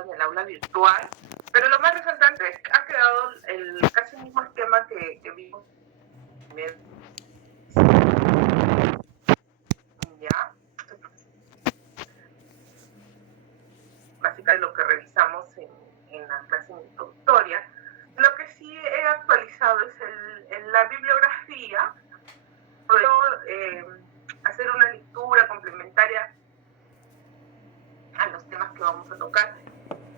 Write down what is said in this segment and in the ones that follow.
compartido en el aula virtual, pero lo más resaltante es que ha quedado casi el mismo esquema que vimos ya, básicamente lo que revisamos en la clase introductoria. Lo que sí he actualizado es la bibliografía. Puedo hacer una lectura complementaria a los temas que vamos a tocar.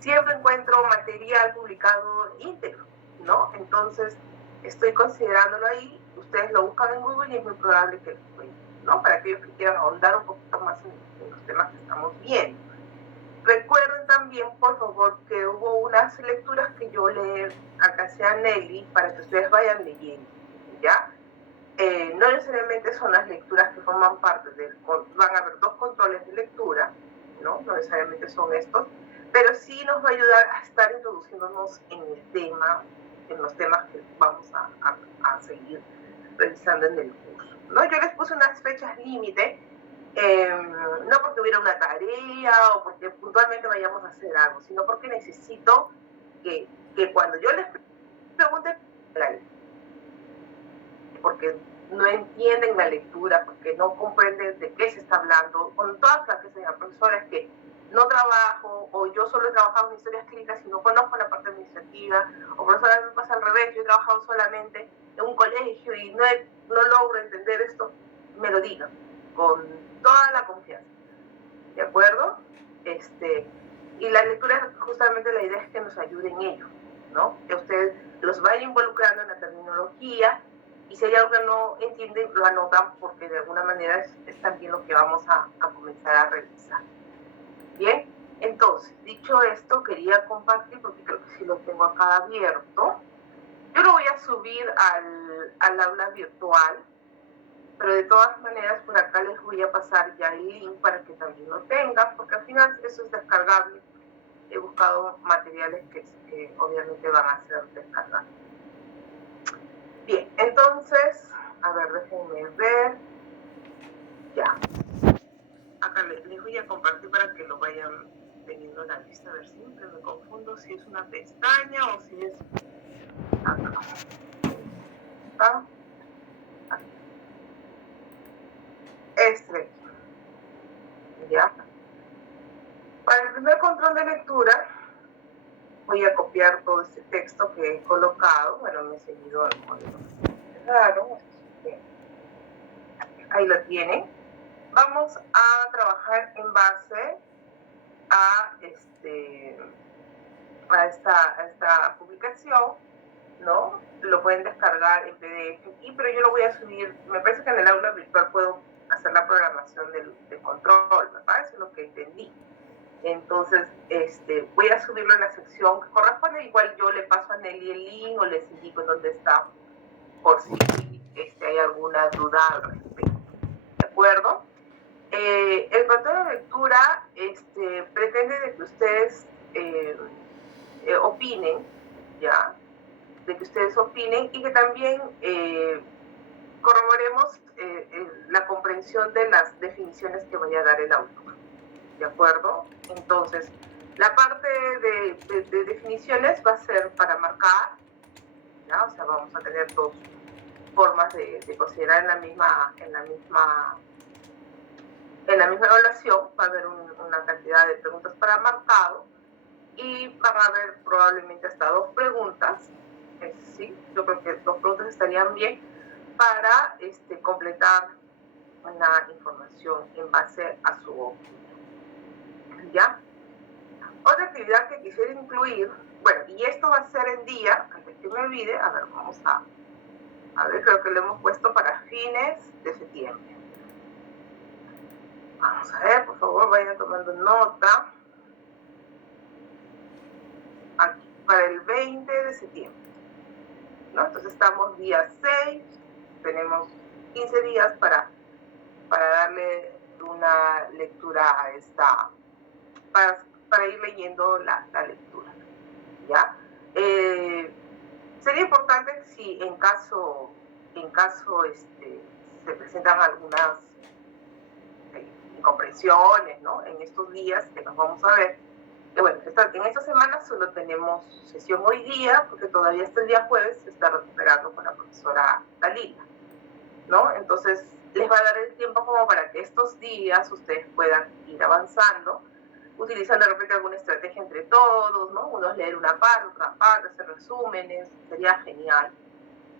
Siempre encuentro material publicado íntegro, ¿no? Entonces, estoy considerándolo ahí. Ustedes lo buscan en Google y es muy probable que lo encuentren, ¿no? Para aquellos que quieran ahondar un poquito más en los temas que estamos viendo. Recuerden también, por favor, que hubo unas lecturas que yo le alcancé a Nelly para que ustedes vayan leyendo, ¿ya? No necesariamente son las lecturas que forman parte del... Van a haber 2 controles de lectura, ¿no? No necesariamente son estos, pero sí nos va a ayudar a estar introduciéndonos en el tema, en los temas que vamos a seguir revisando en el curso, ¿no? Yo les puse unas fechas límite, no porque hubiera una tarea o porque puntualmente vayamos a hacer algo, sino porque necesito que cuando yo les pregunte, porque no entienden la lectura, porque no comprenden de qué se está hablando, con todas las que sean profesores que no trabajo, o yo solo he trabajado en historias clínicas y no conozco la parte administrativa, o profesora me pasa al revés, yo he trabajado solamente en un colegio y no logro entender esto, me lo digan, con toda la confianza, ¿de acuerdo? Y la lectura, justamente la idea es que nos ayude en ello, ¿no? Que ustedes los vayan involucrando en la terminología, y si hay algo que no entienden, lo anotan, porque de alguna manera es también lo que vamos a comenzar a revisar. Bien, entonces, dicho esto, quería compartir, porque creo que sí lo tengo acá abierto. Yo lo voy a subir al aula virtual, pero de todas maneras por acá les voy a pasar ya el link para que también lo tengan, porque al final eso es descargable. He buscado materiales que obviamente van a ser descargables. Bien, entonces, a ver, déjenme ver. Ya. Acá les voy a compartir para que lo vayan teniendo en la lista. A ver, siempre me confundo si es una pestaña o si es acá. ¿Está? Aquí. ¿Ya? Para el primer control de lectura, voy a copiar todo este texto que he colocado. Bueno, me he seguido el modelo. Claro, ahí lo tienen. Vamos a trabajar en base a esta publicación, ¿no? Lo pueden descargar en PDF, pero yo lo voy a subir. Me parece que en el aula virtual puedo hacer la programación del control, ¿verdad? Eso es lo que entendí. Entonces, voy a subirlo en la sección que corresponde. Igual yo le paso a Nelly el link o les indico dónde está, por si hay alguna duda al respecto. ¿De acuerdo? El control de lectura pretende de que ustedes opinen, ¿ya? De que ustedes opinen y que también corroboremos la comprensión de las definiciones que vaya a dar el autor, ¿de acuerdo? Entonces, la parte de definiciones va a ser para marcar, ¿ya? O sea, vamos a tener 2 formas de considerar en la misma evaluación. Va a haber una cantidad de preguntas para marcado y van a haber probablemente hasta 2 preguntas. Sí, yo creo que 2 preguntas estarían bien para completar una información en base a su opinión. ¿Ya? Otra actividad que quisiera incluir, bueno, y esto va a ser en día, antes que me olvide, a ver, vamos a ver, creo que lo hemos puesto para fines de septiembre. Vamos a ver, por favor, vayan tomando nota. Aquí, para el 20 de septiembre, ¿no? Entonces estamos día 6, tenemos 15 días para darle una lectura a esta, para ir leyendo la lectura, ¿ya? Sería importante si en caso se presentan algunas incomprensiones, ¿no? En estos días que nos vamos a ver, Que bueno, en esta semana solo tenemos sesión hoy día, porque todavía hasta el día jueves se está recuperando con la profesora Dalila, ¿no? Entonces, les va a dar el tiempo como para que estos días ustedes puedan ir avanzando, utilizando de repente alguna estrategia entre todos, ¿no? Unos leer una parte, otra parte, hacer resúmenes, sería genial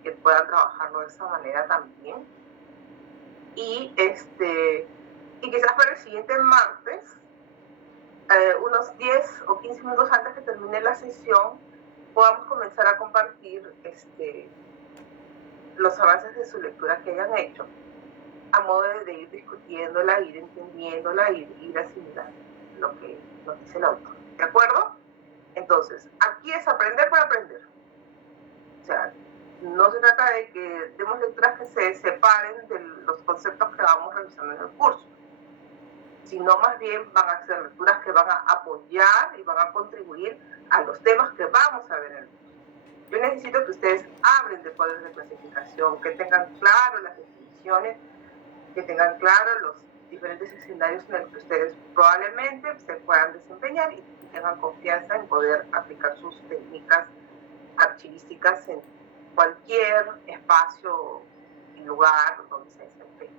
que puedan trabajarlo de esa manera también. Y quizás para el siguiente martes, unos 10 o 15 minutos antes que termine la sesión, podamos comenzar a compartir los avances de su lectura que hayan hecho, a modo de ir discutiéndola, ir entendiéndola, ir asimilando lo que nos dice el autor. ¿De acuerdo? Entonces, aquí es aprender por aprender. O sea, no se trata de que demos lecturas que se separen de los conceptos que vamos revisando en el curso, sino más bien van a ser lecturas que van a apoyar y van a contribuir a los temas que vamos a ver en el curso. Yo necesito que ustedes hablen de cuadros de clasificación, que tengan claro las definiciones, que tengan claro los diferentes escenarios en los que ustedes probablemente se puedan desempeñar y tengan confianza en poder aplicar sus técnicas archivísticas en cualquier espacio y lugar donde se desempeñe.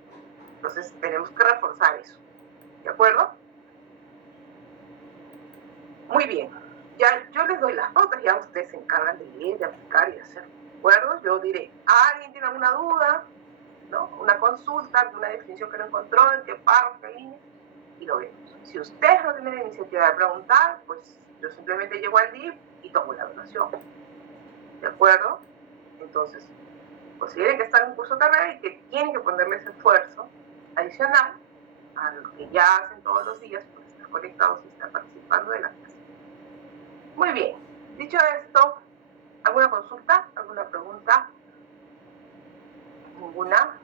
Entonces tenemos que reforzar eso. ¿De acuerdo? Muy bien. Ya yo les doy las pautas, ya ustedes se encargan de leer, de aplicar y de hacer. ¿De acuerdo? Yo diré, ¿alguien tiene alguna duda? ¿No? Una consulta, una definición que no encontró, en qué párrafo, qué línea, y lo vemos. Si ustedes no tienen la iniciativa de preguntar, pues yo simplemente llego al DIF y tomo la donación. ¿De acuerdo? Entonces, consideren que están en un curso de carrera y que tienen que ponerle ese esfuerzo adicional a lo que ya hacen todos los días, porque están conectados y están participando de la clase. Muy bien. Dicho esto, ¿alguna consulta? ¿Alguna pregunta? ¿Ninguna?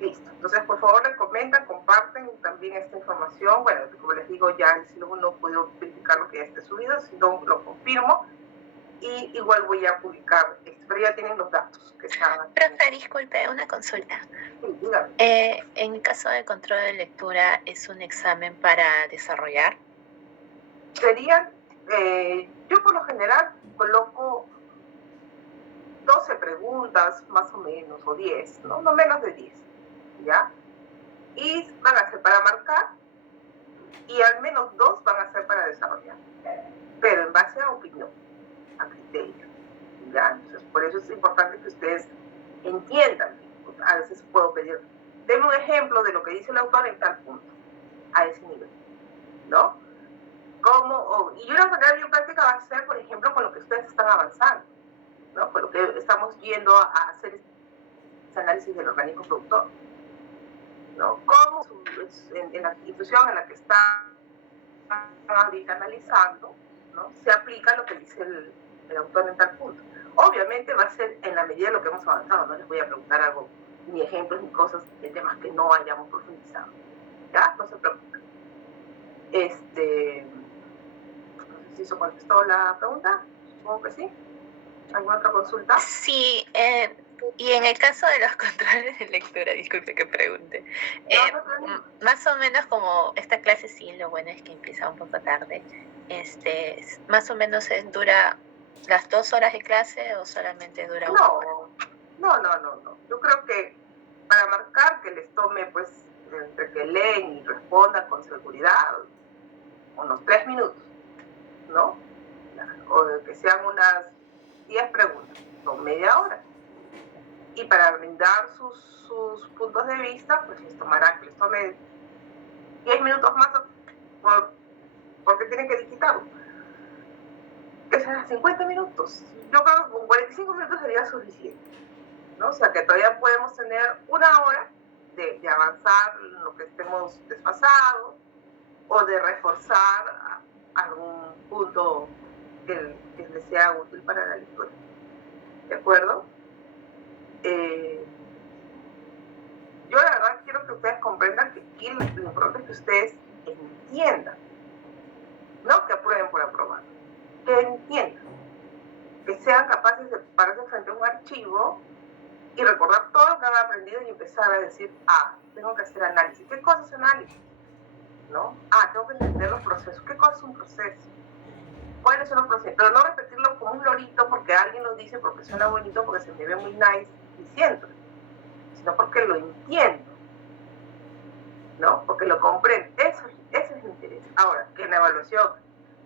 Listo. Entonces, por favor, les comentan, comparten también esta información. Bueno, como les digo, ya si luego no puedo verificar lo que ya esté subido, si no lo confirmo. Y igual voy a publicar esto, pero ya tienen los datos que están aquí. Profe, disculpe, una consulta. Sí, dígame. En el caso de control de lectura, ¿es un examen para desarrollar? Serían, yo por lo general coloco 12 preguntas, más o menos, o 10, ¿no? No menos de 10, ¿ya? Y van a ser para marcar, y al menos 2 van a ser para desarrollar, pero en base a opinión, a criterio, ¿ya? Entonces, por eso es importante que ustedes entiendan. A veces puedo pedir, denme un ejemplo de lo que dice el autor en tal punto, a ese nivel, ¿no? Y una manera bien práctica va a ser, por ejemplo, con lo que ustedes están avanzando, ¿no? Con lo que estamos yendo a hacer ese análisis del organismo productor, ¿no? Cómo en la institución en la que están ahorita analizando, ¿no? Se aplica lo que dice el autor en tal punto. Obviamente va a ser en la medida de lo que hemos avanzado, no les voy a preguntar algo, ni ejemplos, ni cosas de temas que no hayamos profundizado, ¿ya? No se preocupen. No sé si eso contestó la pregunta, supongo que sí. ¿Alguna otra consulta? Sí, y en el caso de los controles de lectura, disculpe que pregunte, más o menos como esta clase sí, lo bueno es que empieza un poco tarde, más o menos dura las 2 horas de clase o solamente dura una hora. No. Yo creo que para marcar que les tome, pues, entre que leen y respondan con seguridad, unos 3 minutos, ¿no? O que sean unas 10 preguntas, son media hora. Y para brindar sus puntos de vista, pues les tomará que les tome 10 minutos más porque tienen que digitarlo. Que serán 50 minutos. Yo creo que con 45 minutos sería suficiente, ¿no? O sea que todavía podemos tener una hora de avanzar en lo que estemos desfasados o de reforzar algún punto que les sea útil para la lectura. ¿De acuerdo? Yo la verdad quiero que ustedes comprendan que aquí lo importante es que ustedes entiendan, no que aprueben por aprobar, que entiendan, que sean capaces de pararse frente a un archivo y recordar todo lo que han aprendido y empezar a decir, tengo que hacer análisis. ¿Qué cosa es análisis? ¿no? Tengo que entender los procesos. ¿Qué cosa es un proceso? ¿Cuáles son los procesos? Pero no repetirlo como un lorito porque alguien lo dice, porque suena bonito, porque se me ve muy nice diciendo, sino porque lo entiendo, ¿no? Porque lo comprendo. Ese es el interés. Ahora, que en la evaluación,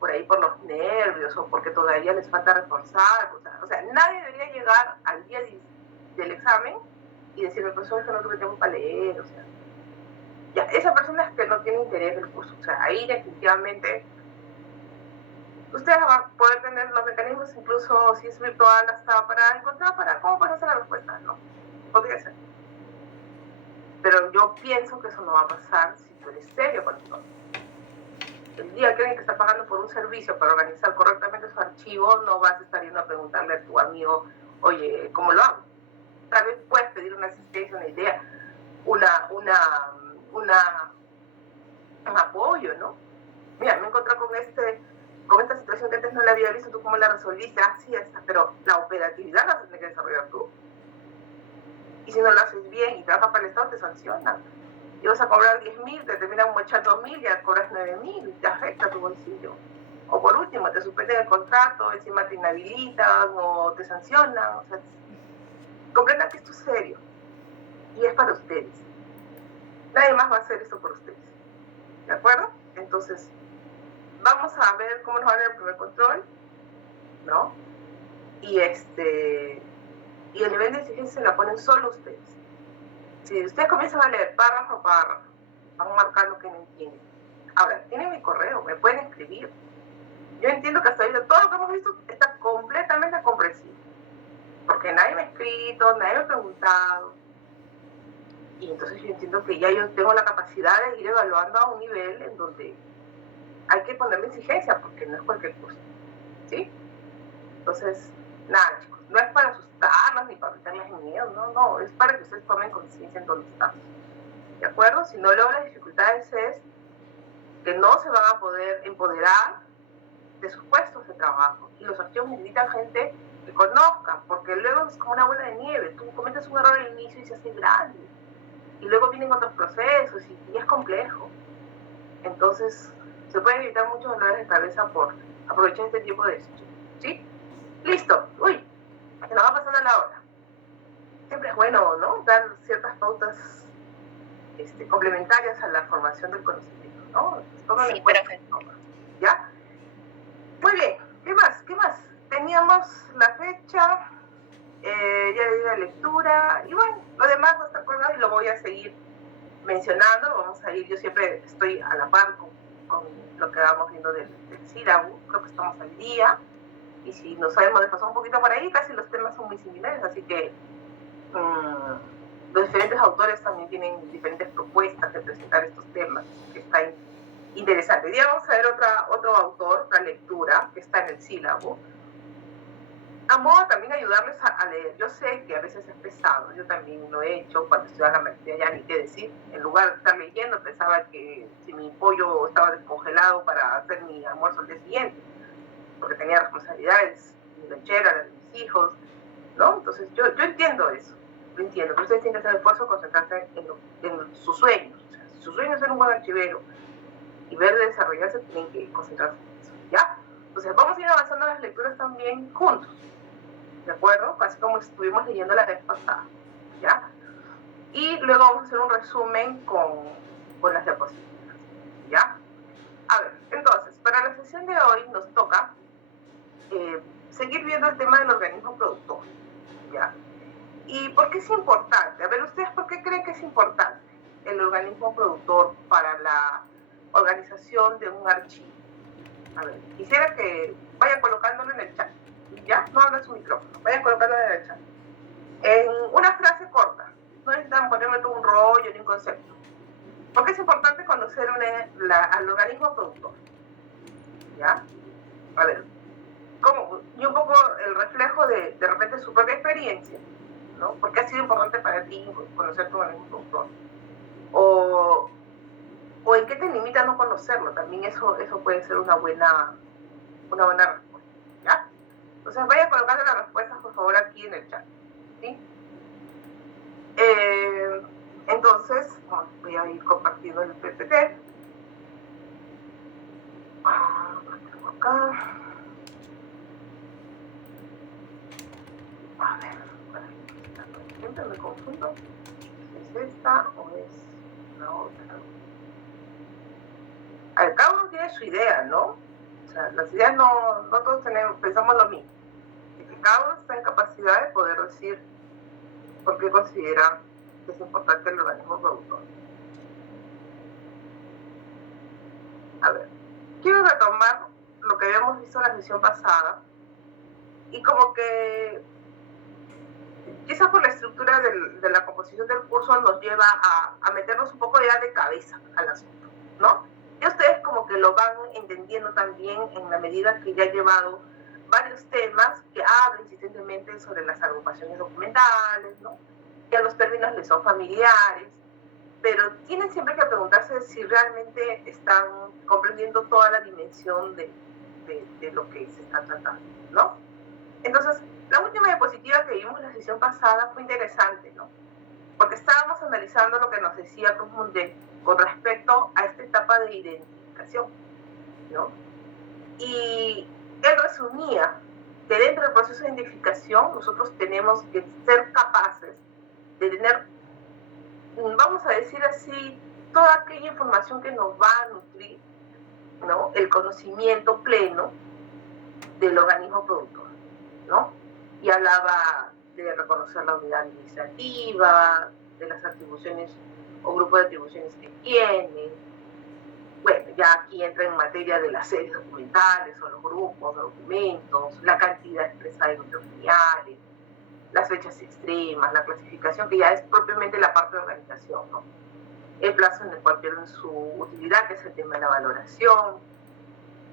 por ahí por los nervios o porque todavía les falta reforzar, o sea, nadie debería llegar al día del examen y decirme, profesor, es que no tuve tiempo para leer, o sea, ya, esa persona es que no tiene interés del curso, o sea, ahí definitivamente ustedes van a poder tener los mecanismos, incluso si es virtual, hasta para encontrar cómo pueden hacer la respuesta, ¿no? Podría ser. Pero yo pienso que eso no va a pasar si tú eres serio con todo. El día que alguien te está pagando por un servicio para organizar correctamente su archivo, no vas a estar yendo a preguntarle a tu amigo, oye, ¿cómo lo hago? Tal vez puedes pedir una asistencia, una idea, un apoyo, ¿no? Mira, me encontré con esta situación que antes no la había visto, ¿tú cómo la resolviste? Sí, está, pero la operatividad la vas a tener que desarrollar tú. Y si no lo haces bien y trabajas para el Estado, te sancionan. Y vas a cobrar 10.000, te terminan mochando 2.000, ya cobras 9.000, te afecta tu bolsillo. O por último, te suspenden el contrato, encima te inhabilitan o te sancionan. O sea, comprendan que esto es serio y es para ustedes. Nadie más va a hacer esto por ustedes. ¿De acuerdo? Entonces, vamos a ver cómo nos va a ver el primer control, ¿no? Y el nivel de exigencia se la ponen solo ustedes. Si ustedes comienzan a leer párrafo a párrafo, van marcando que no entienden. Ahora, tienen mi correo, me pueden escribir. Yo entiendo que hasta ahorita todo lo que hemos visto está completamente comprensible. Porque nadie me ha escrito, nadie me ha preguntado. Y entonces yo entiendo que ya yo tengo la capacidad de ir evaluando a un nivel en donde hay que ponerle exigencia, porque no es cualquier cosa. ¿Sí? Entonces, nada, chicos, no es para asustarnos ni para meterles miedo, no, es para que ustedes tomen conciencia en dónde estamos. ¿De acuerdo? Si no, luego las dificultades es que no se van a poder empoderar de sus puestos de trabajo. Y los archivos necesitan gente que conozca, porque luego es como una bola de nieve. Tú cometes un error al inicio y se hace grande. Y luego vienen otros procesos y es complejo. Entonces, se pueden evitar muchos dolores de cabeza por aprovechar este tiempo de estudio. ¿Sí? Listo. Uy, se nos va pasando la hora. Siempre es bueno, ¿no? Dar ciertas pautas complementarias a la formación del conocimiento, ¿no? Sí, perfecto. ¿Ya? Muy bien. ¿Qué más? Teníamos la fecha, ya di la lectura, y bueno, lo demás no está acordado y lo voy a seguir mencionando. Vamos a ir, yo siempre estoy a la par con lo que vamos viendo del sílabo, creo que estamos al día. Y si nos sabemos desfasar un poquito por ahí, casi los temas son muy similares, así que los diferentes autores también tienen diferentes propuestas de presentar estos temas, que está interesante. Hoy día vamos a ver otro autor, otra lectura, que está en el sílabo, a modo también ayudarles a leer. Yo sé que a veces es pesado, yo también lo he hecho cuando estudiaba la maestría, ya ni qué decir. En lugar de estar leyendo, pensaba que si mi pollo estaba descongelado para hacer mi almuerzo al día siguiente, porque tenía responsabilidades, mi lonchera, las de mis hijos, ¿no? Entonces yo entiendo eso, lo entiendo, pero ustedes tienen que hacer esfuerzo, concentrarse en sus sueños. O sea, si sus sueños es ser un buen archivero y ver de desarrollarse, tienen que concentrarse en eso, ¿ya? Entonces vamos a ir avanzando las lecturas también juntos, ¿de acuerdo? Así como estuvimos leyendo la vez pasada, ¿ya? Y luego vamos a hacer un resumen con las diapositivas, ¿ya? A ver, entonces, para la sesión de hoy nos toca seguir viendo el tema del organismo productor, ¿ya? ¿Y por qué es importante? A ver, ¿ustedes por qué creen que es importante el organismo productor para la organización de un archivo? A ver, quisiera que vayan colocándolo en el chat, ¿ya? No abran su micrófono, vayan colocándolo en el chat. En una frase corta, no necesitan ponerme todo un rollo ni un concepto. ¿Por qué es importante conocer al organismo productor? ¿Ya? A ver, y un poco el reflejo de repente su propia experiencia, ¿no? ¿Por qué ha sido importante para ti conocer tu organismo productor? O en qué te limita no conocerlo, también eso puede ser una buena respuesta, ¿ya? Entonces vaya colocando las respuestas, por favor, aquí en el chat, ¿sí? Entonces, voy a ir compartiendo el PPT. acá. A ver, siempre me confundo. ¿Es esta o es la otra? A ver, cada uno tiene su idea, ¿no? O sea, las ideas no todos pensamos lo mismo. Y que cada uno está en capacidad de poder decir por qué considera que es importante el organismo productor. A ver, quiero retomar lo que habíamos visto en la sesión pasada y como que quizás por la estructura de la composición del curso nos lleva a meternos un poco ya de cabeza al asunto, ¿no? Y ustedes como que lo van entendiendo también en la medida que ya he llevado varios temas que hablan insistentemente sobre las agrupaciones documentales, ¿no? Ya los términos les son familiares, pero tienen siempre que preguntarse si realmente están comprendiendo toda la dimensión de lo que se está tratando, ¿no? Entonces, la última diapositiva que vimos en la sesión pasada fue interesante, ¿no? Porque estábamos analizando lo que nos decía Mundell con respecto a esta etapa de identificación, ¿no? Y él resumía que dentro del proceso de identificación nosotros tenemos que ser capaces de tener, vamos a decir así, toda aquella información que nos va a nutrir, ¿no? El conocimiento pleno del organismo productor, ¿no? Y hablaba de reconocer la unidad administrativa, de las atribuciones o grupos de atribuciones que tiene. Bueno, ya aquí entra en materia de las series documentales o los grupos de documentos, la cantidad expresada en números lineales, las fechas extremas, la clasificación, que ya es propiamente la parte de organización, ¿no? El plazo en el cual pierden su utilidad, que es el tema de la valoración,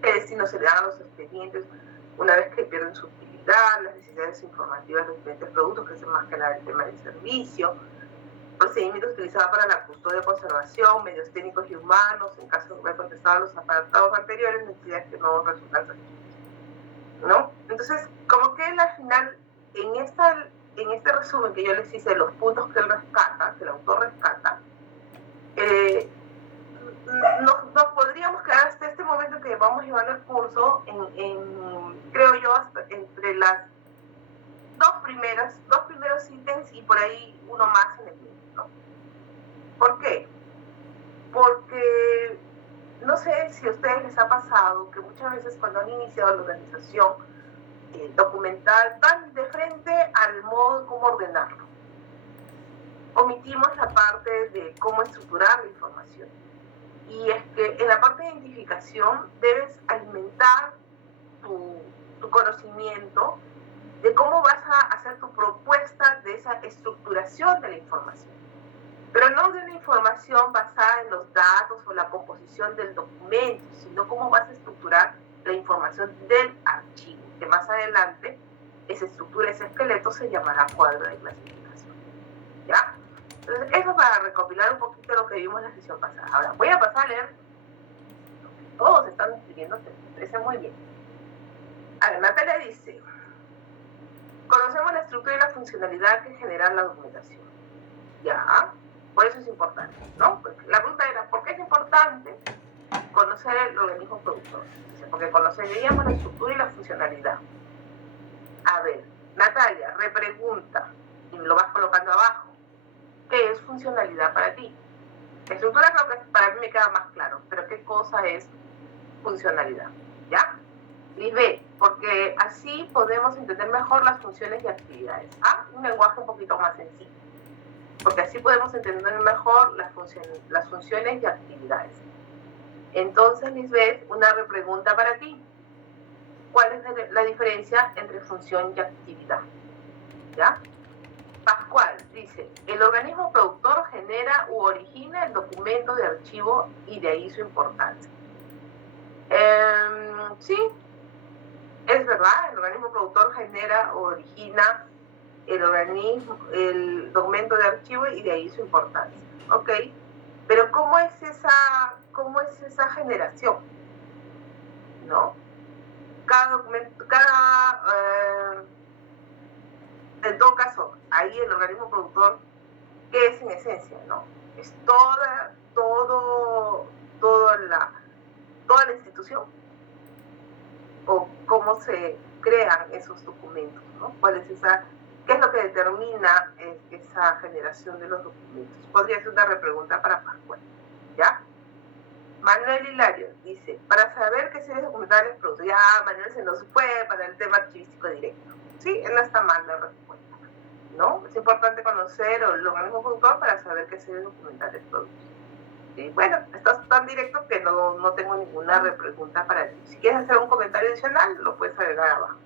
qué destino se le dan a los expedientes una vez que pierden su utilidad, las necesidades informativas de los diferentes productos, que es más que nada el tema del servicio, procedimientos utilizados para la custodia y conservación, medios técnicos y humanos, en caso de haber contestado a los apartados anteriores, necesidades que no resultan satisfechas, ¿no? Entonces, como que él al final, en este resumen que yo les hice, los puntos que él rescata, que el autor rescata, nos podríamos quedar hasta este momento que vamos llevando el curso creo yo, hasta entre las dos primeros ítems y por ahí uno más en el medio, ¿no? ¿Por qué? Porque no sé si a ustedes les ha pasado que muchas veces cuando han iniciado la organización documental van de frente al modo de cómo ordenarlo. Omitimos la parte de cómo estructurar la información. Y es que en la parte de identificación debes alimentar tu conocimiento de cómo vas a hacer tu propuesta de esa estructuración de la información. Pero no de una información basada en los datos o la composición del documento, sino cómo vas a estructurar la información del archivo, que más adelante esa estructura, ese esqueleto se llamará cuadro de clasificación. ¿Ya? Entonces, eso para recopilar un poquito lo que vimos en la sesión pasada. Ahora, voy a pasar a leer lo que todos están escribiendo, me parece muy bien. A ver, Natalia dice, conocemos la estructura y la funcionalidad que genera la documentación. Ya, por eso es importante, ¿no? Porque la pregunta era, ¿por qué es importante conocer el organismo productor? Dice, porque conoceríamos la estructura y la funcionalidad. A ver, Natalia, repregunta, y lo vas colocando abajo. ¿Qué es funcionalidad para ti? La estructura creo que para mí me queda más claro, pero ¿qué cosa es funcionalidad? ¿Ya? Lisbeth, porque así podemos entender mejor las funciones y actividades. Un lenguaje un poquito más sencillo. Porque así podemos entender mejor las funciones y actividades. Entonces, Lisbeth, una repregunta para ti. ¿Cuál es la diferencia entre función y actividad? ¿Ya? Pascual dice, el organismo productor genera u origina el documento de archivo y de ahí su importancia. Sí, es verdad, el organismo productor genera o origina el documento de archivo y de ahí su importancia. ¿Ok? Pero ¿cómo es esa generación? ¿No? Cada documento, en todo caso, ahí el organismo productor, ¿qué es en esencia? ¿No? Es toda la institución. cómo se crean esos documentos, ¿no? ¿Qué es lo que determina esa generación de los documentos? Podría ser una repregunta para Pascual, ¿ya? Manuel Hilario dice, para saber qué series documentales produce. Ya, Manuel se nos fue para el tema archivístico directo. Sí, no está mal la respuesta, ¿no? Es importante conocer el organismo productor para saber qué series documentales produce. ¿Sí? Bueno, estás tan directo que no tengo ninguna repregunta para ti. Si quieres hacer un comentario adicional, lo puedes agregar abajo.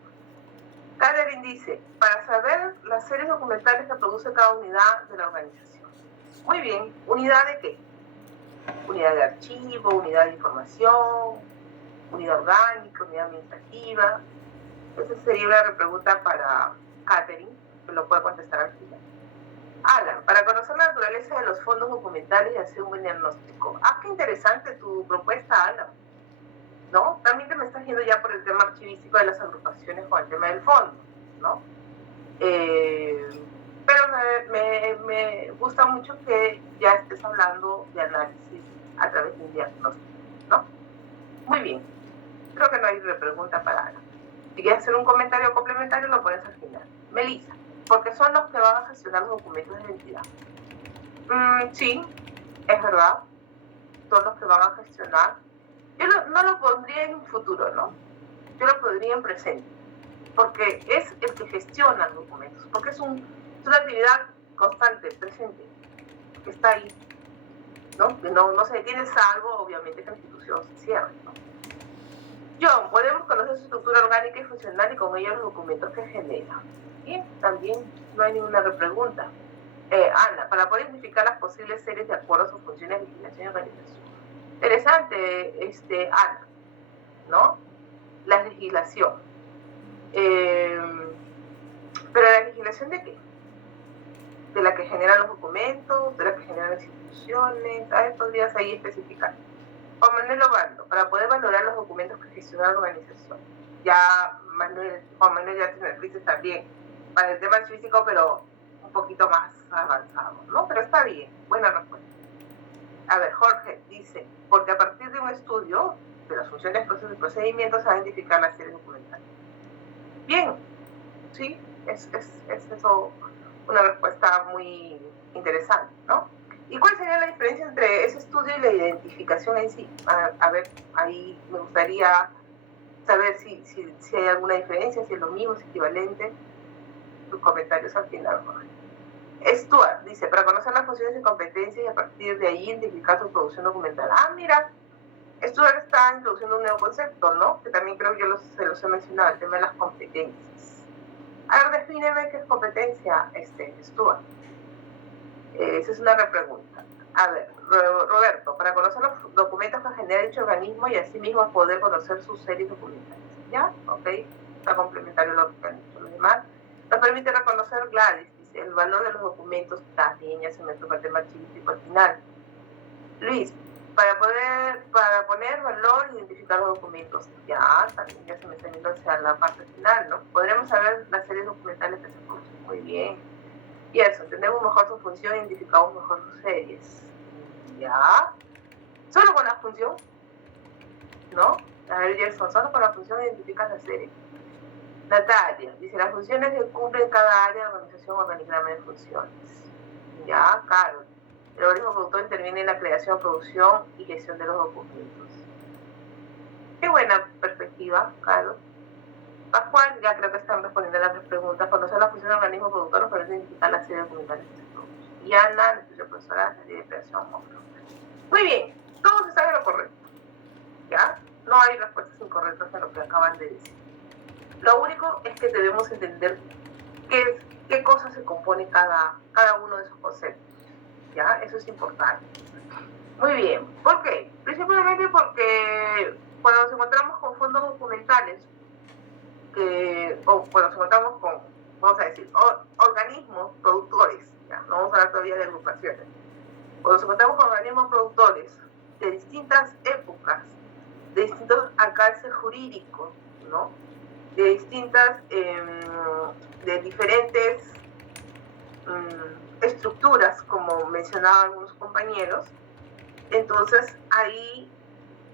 Catherine dice, para saber las series documentales que produce cada unidad de la organización. Muy bien, ¿unidad de qué? Unidad de archivo, unidad de información, unidad orgánica, unidad administrativa. Esa sería una repregunta para Catherine, que lo puede contestar al final. Alan, para conocer la naturaleza de los fondos documentales y hacer un buen diagnóstico. Ah, qué interesante tu propuesta, Alan. ¿No? También te me estás yendo ya por el tema archivístico de las agrupaciones con el tema del fondo, ¿no? Pero me gusta mucho que ya estés hablando de análisis a través de un diagnóstico, ¿no? Muy bien. Creo que no hay repregunta para Ana. Si quieres hacer un comentario complementario, lo pones al final. Melissa, porque son los que van a gestionar los documentos de identidad. Sí, es verdad. Son los que van a gestionar. Yo no lo pondría en futuro, ¿no? Yo lo pondría en presente. Porque es el que gestiona los documentos. Porque es una actividad constante, presente, que está ahí, ¿no? Que no se detiene, salvo, obviamente, que la institución se cierre, ¿no? John, podemos conocer su estructura orgánica y funcional y con ello los documentos que genera. Bien, también no hay ninguna repregunta. Ana, para poder identificar las posibles series de acuerdos o funciones de legislación y organización. Interesante, Ana, ¿no? La legislación. ¿Pero la legislación de qué? De la que generan los documentos, de la que generan las instituciones, ¿sabes? Podrías ahí especificar. Juan Manuel Obando, para poder valorar los documentos que gestiona la organización. Ya Juan Manuel ya tiene el también para el tema archivístico, pero un poquito más avanzado, ¿no? Pero está bien, buena respuesta. A ver, Jorge dice, porque a partir de un estudio de las funciones, procesos y procedimientos se va a identificar las series documentales. Bien, sí, es eso una respuesta muy interesante, ¿no? ¿Y cuál sería la diferencia entre ese estudio y la identificación en sí? A ver, ahí me gustaría saber si hay alguna diferencia, si es lo mismo, si es equivalente. Tus comentarios al final. Stuart dice, para conocer las funciones y competencias y a partir de ahí identificar tu producción documental. Ah, mira, Stuart está introduciendo un nuevo concepto, ¿no? Que también creo que yo se los he mencionado, el tema de las competencias. A ver, defíneme qué es competencia, Stuart. Esa es una repregunta. A ver, Roberto, para conocer los documentos que genera dicho organismo y así mismo poder conocer sus series documentales. ¿Ya? Ok. Está complementario lo que han dicho los demás. Nos permite reconocer, Gladys, dice, el valor de los documentos, las líneas, se me toca el tema archivístico al final. Luis, para poner valor e identificar los documentos. Ya, también ya se me está yendo hacia la parte final, ¿no? Podremos saber las series documentales que se producen. Muy bien. Y eso, entendemos mejor su función, identificamos mejor sus series. ¿Ya? Solo con la función, ¿no? A ver, Gerson, solo con la función identificas la serie. Natalia, dice, las funciones que cumplen cada área de organización o organigrama de funciones. ¿Ya? Carol, el organismo productor interviene en la creación, producción y gestión de los documentos. Qué buena perspectiva, Carol. Pascual, ya creo que están respondiendo a las preguntas. Conocer la función del organismo productor nos permite identificar la serie documentales que se producen. Y Ana, nuestra profesora de creación móvil. Muy bien, todos están en lo correcto. ¿Ya? No hay respuestas incorrectas a lo que acaban de decir. Lo único es que debemos entender qué cosas se compone cada uno de esos conceptos. ¿Ya? Eso es importante. Muy bien. ¿Por qué? Principalmente porque cuando nos encontramos con fondos documentales, o cuando nos encontramos con, vamos a decir, organismos productores, ¿ya? No vamos a hablar todavía de agrupaciones. Cuando nos encontramos con organismos productores de distintas épocas, de distintos alcances jurídicos, ¿no? De diferentes estructuras, como mencionaban algunos compañeros, entonces ahí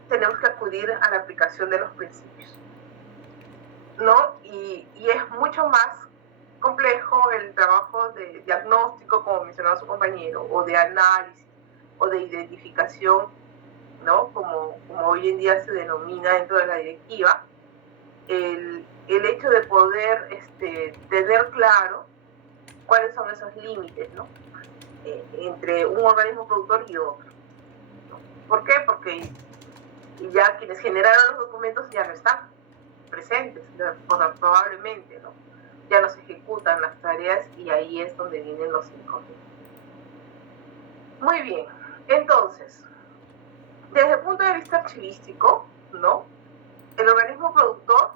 tenemos que acudir a la aplicación de los principios. ¿no? Y es mucho más complejo el trabajo de diagnóstico, como mencionaba su compañero, o de análisis, o de identificación, ¿no? Como hoy en día se denomina dentro de la directiva, el hecho de poder tener claro cuáles son esos límites, ¿no? Entre un organismo productor y otro, ¿no? ¿Por qué? Porque ya quienes generaron los documentos ya no están presentes, probablemente, ¿no? Ya no se ejecutan las tareas y ahí es donde vienen los inconvenientes. Muy bien, entonces, desde el punto de vista archivístico, ¿no? El organismo productor,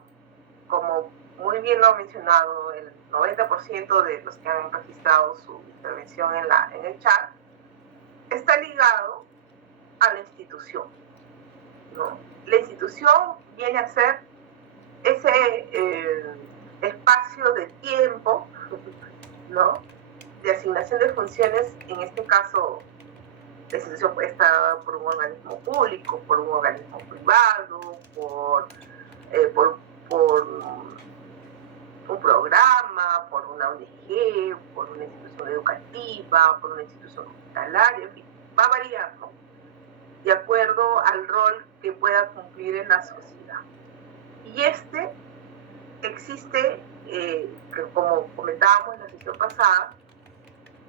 como muy bien lo ha mencionado el 90% de los que han registrado su intervención en el chat, está ligado a la institución, ¿no? La institución viene a ser ese espacio de tiempo, ¿no? De asignación de funciones, en este caso, la institución puede estar por un organismo público, por un organismo privado, por un programa, por una ONG, por una institución educativa, por una institución hospitalaria, en fin, va a variar, ¿no? De acuerdo al rol que pueda cumplir en la sociedad. Y existe, como comentábamos en la sesión pasada,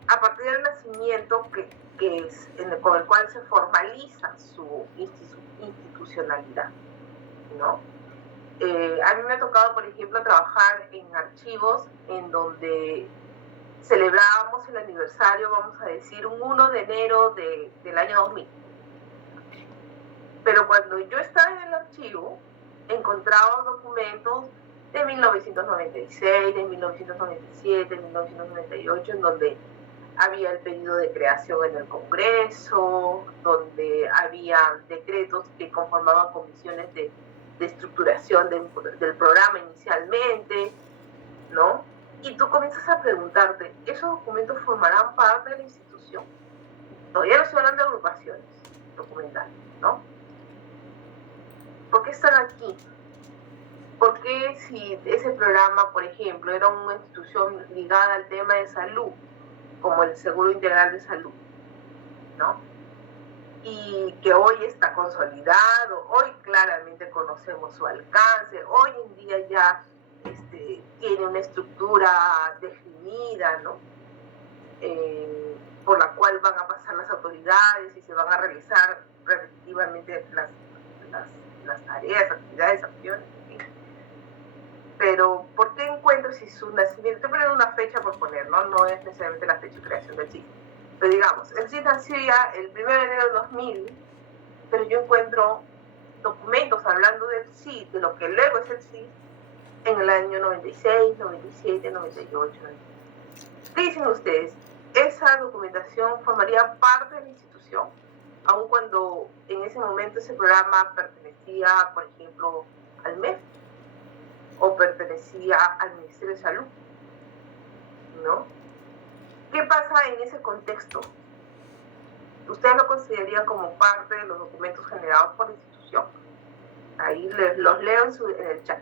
a partir del nacimiento con el cual se formaliza su institucionalidad, ¿no? A mí me ha tocado, por ejemplo, trabajar en archivos en donde celebrábamos el aniversario, vamos a decir, un 1 de enero del año 2000. Pero cuando yo estaba en el archivo, encontraba documentos de 1996, de 1997, de 1998, en donde había el pedido de creación en el Congreso, donde había decretos que conformaban comisiones de estructuración del programa inicialmente, ¿no? Y tú comienzas a preguntarte, ¿esos documentos formarán parte de la institución? Todavía no se hablan de agrupaciones documentales, ¿no? ¿Por qué están aquí? ¿Por qué si ese programa, por ejemplo, era una institución ligada al tema de salud, como el Seguro Integral de Salud, ¿no? Y que hoy está consolidado, hoy claramente conocemos su alcance, hoy en día ya tiene una estructura definida, ¿no? Por la cual van a pasar las autoridades y se van a realizar repetitivamente las tareas, actividades, acciones, ¿sí? Pero ¿por qué encuentro si su nacimiento? Estoy poniendo una fecha por poner, ¿no? No es necesariamente la fecha de creación del CIS. Pero digamos, el CIS nació ya el 1 de enero de 2000, pero yo encuentro documentos hablando del CIS, de lo que luego es el CIS, en el año 96, 97, 98. ¿Qué dicen ustedes? ¿Esa documentación formaría parte de la institución? Aun cuando en ese momento ese programa pertenecía, por ejemplo, al MEF o pertenecía al Ministerio de Salud, ¿no? ¿Qué pasa en ese contexto? ¿Ustedes lo considerarían como parte de los documentos generados por la institución? Ahí los leo en el chat,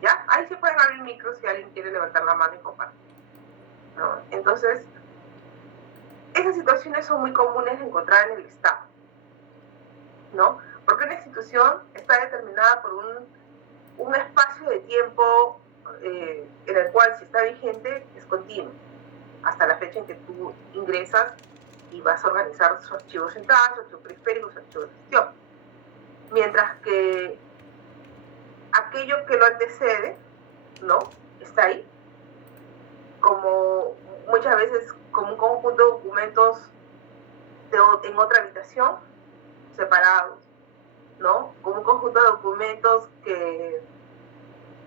¿ya? Ahí sí pueden abrir el micro si alguien quiere levantar la mano y compartir, ¿no? Entonces, esas situaciones son muy comunes de encontrar en el Estado, ¿no? Porque una institución está determinada por un espacio de tiempo en el cual, si está vigente, es continuo, hasta la fecha en que tú ingresas y vas a organizar sus archivos centrales, sus archivos periféricos, sus archivos de gestión. Mientras que aquello que lo antecede, ¿no? Está ahí, como muchas veces como un conjunto de documentos en otra habitación, separados, ¿no? Como un conjunto de documentos que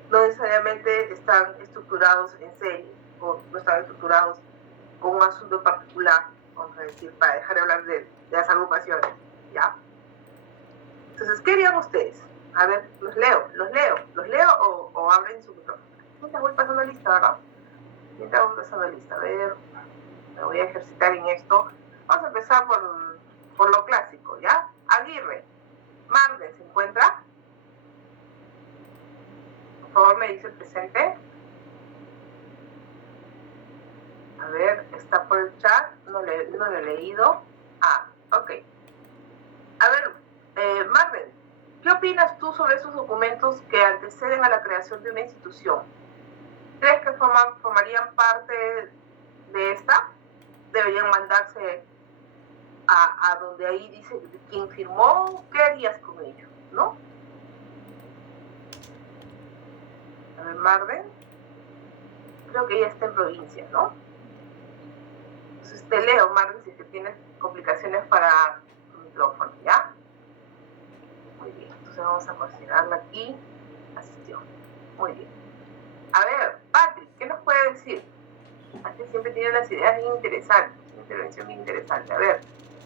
no necesariamente están estructurados en serie, o no están estructurados con un asunto particular, vamos a decir, para dejar de hablar de las agrupaciones, ¿ya? Entonces, ¿qué harían ustedes? A ver, los leo o abren su micrófono. Mientras voy pasando lista, ¿verdad? Mientras voy pasando lista, a ver, me voy a ejercitar en esto. Vamos a empezar por lo clásico, ¿ya? Aguirre, Marden, ¿se encuentra? favor me dice presente. A ver, está por el chat, no lo he leído. Ah, ok. A ver, Marvel, ¿qué opinas tú sobre esos documentos que anteceden a la creación de una institución? ¿Crees que formarían parte de esta? ¿Deberían mandarse a donde ahí dice quién firmó? ¿Qué harías con ellos? ¿No? A ver, Marvel. Creo que ella está en provincia, ¿no? Entonces te leo, Marvel, si es que tienes complicaciones para tu micrófono, ¿ya? Muy bien, entonces vamos a considerarla aquí. Asistió. Muy bien. A ver, Patrick, ¿qué nos puede decir? Patrick siempre tiene unas ideas bien interesantes, una intervención bien interesante. A ver,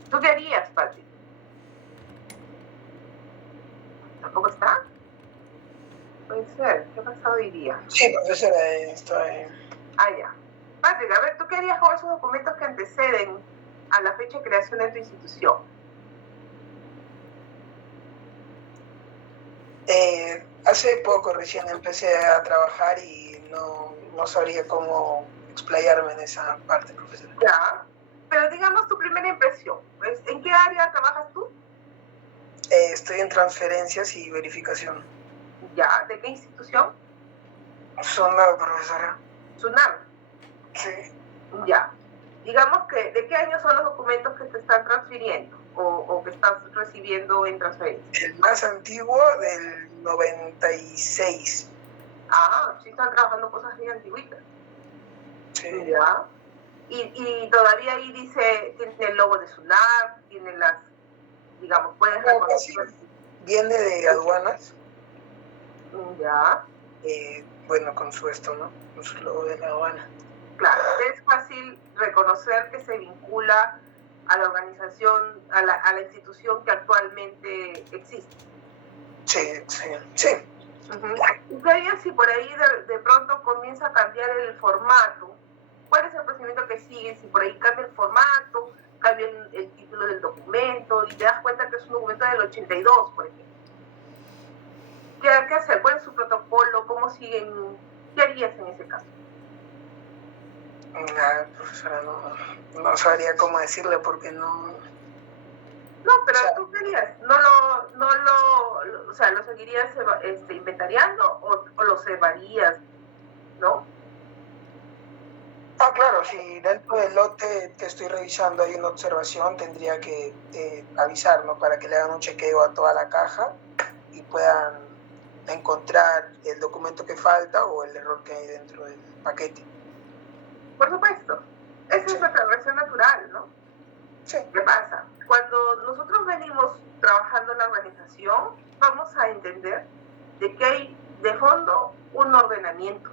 ¿tú qué harías, Patrick? ¿Tampoco está? Puede ser. ¿Qué ha pasado hoy día? Sí, profesora, estoy... Ah, ya. Patrick, a ver, ¿tú qué harías con esos documentos que anteceden a la fecha de creación de tu institución? Hace poco recién empecé a trabajar y no sabría cómo explayarme en esa parte, profesora. Ya, pero digamos tu primera impresión. ¿En qué área trabajas tú? Estoy en transferencias y verificación. Ya, ¿de qué institución? SUNAV, profesora. SUNAV. Sí. Ya. Digamos que, ¿de qué año son los documentos que te están transfiriendo o que estás recibiendo en transferencia? El más antiguo del 96. Ah, sí están trabajando cosas bien antiguitas. Sí. Ya. Y todavía ahí dice, tiene el logo de SUNAV, tiene las, digamos, puedes reconocer. Viene de aduanas. Ya. Bueno, con su esto, ¿no? Con su logo de la aduana. Claro, es fácil reconocer que se vincula a la organización, a la institución que actualmente existe. Sí, sí, sí. ¿Y qué harías si por ahí de pronto comienza a cambiar el formato? ¿Cuál es el procedimiento que sigue? Si por ahí cambia el formato, cambia el título del documento y te das cuenta que es un documento del 82, por ejemplo. ¿Qué hacer? ¿Cuál es su protocolo? ¿Cómo siguen? ¿Qué harías en ese caso? Profesora, no sabría cómo decirle porque no... No, pero tú querías, o sea, ¿lo seguirías inventariando o lo cebarías, no? Ah, claro, si dentro del lote que estoy revisando hay una observación, tendría que avisar, ¿no? Para que le hagan un chequeo a toda la caja y puedan encontrar el documento que falta o el error que hay dentro del paquete. Por supuesto, esa es la versión natural, ¿no? Sí. ¿Qué pasa? Cuando nosotros venimos trabajando en la organización, vamos a entender de que hay de fondo un ordenamiento,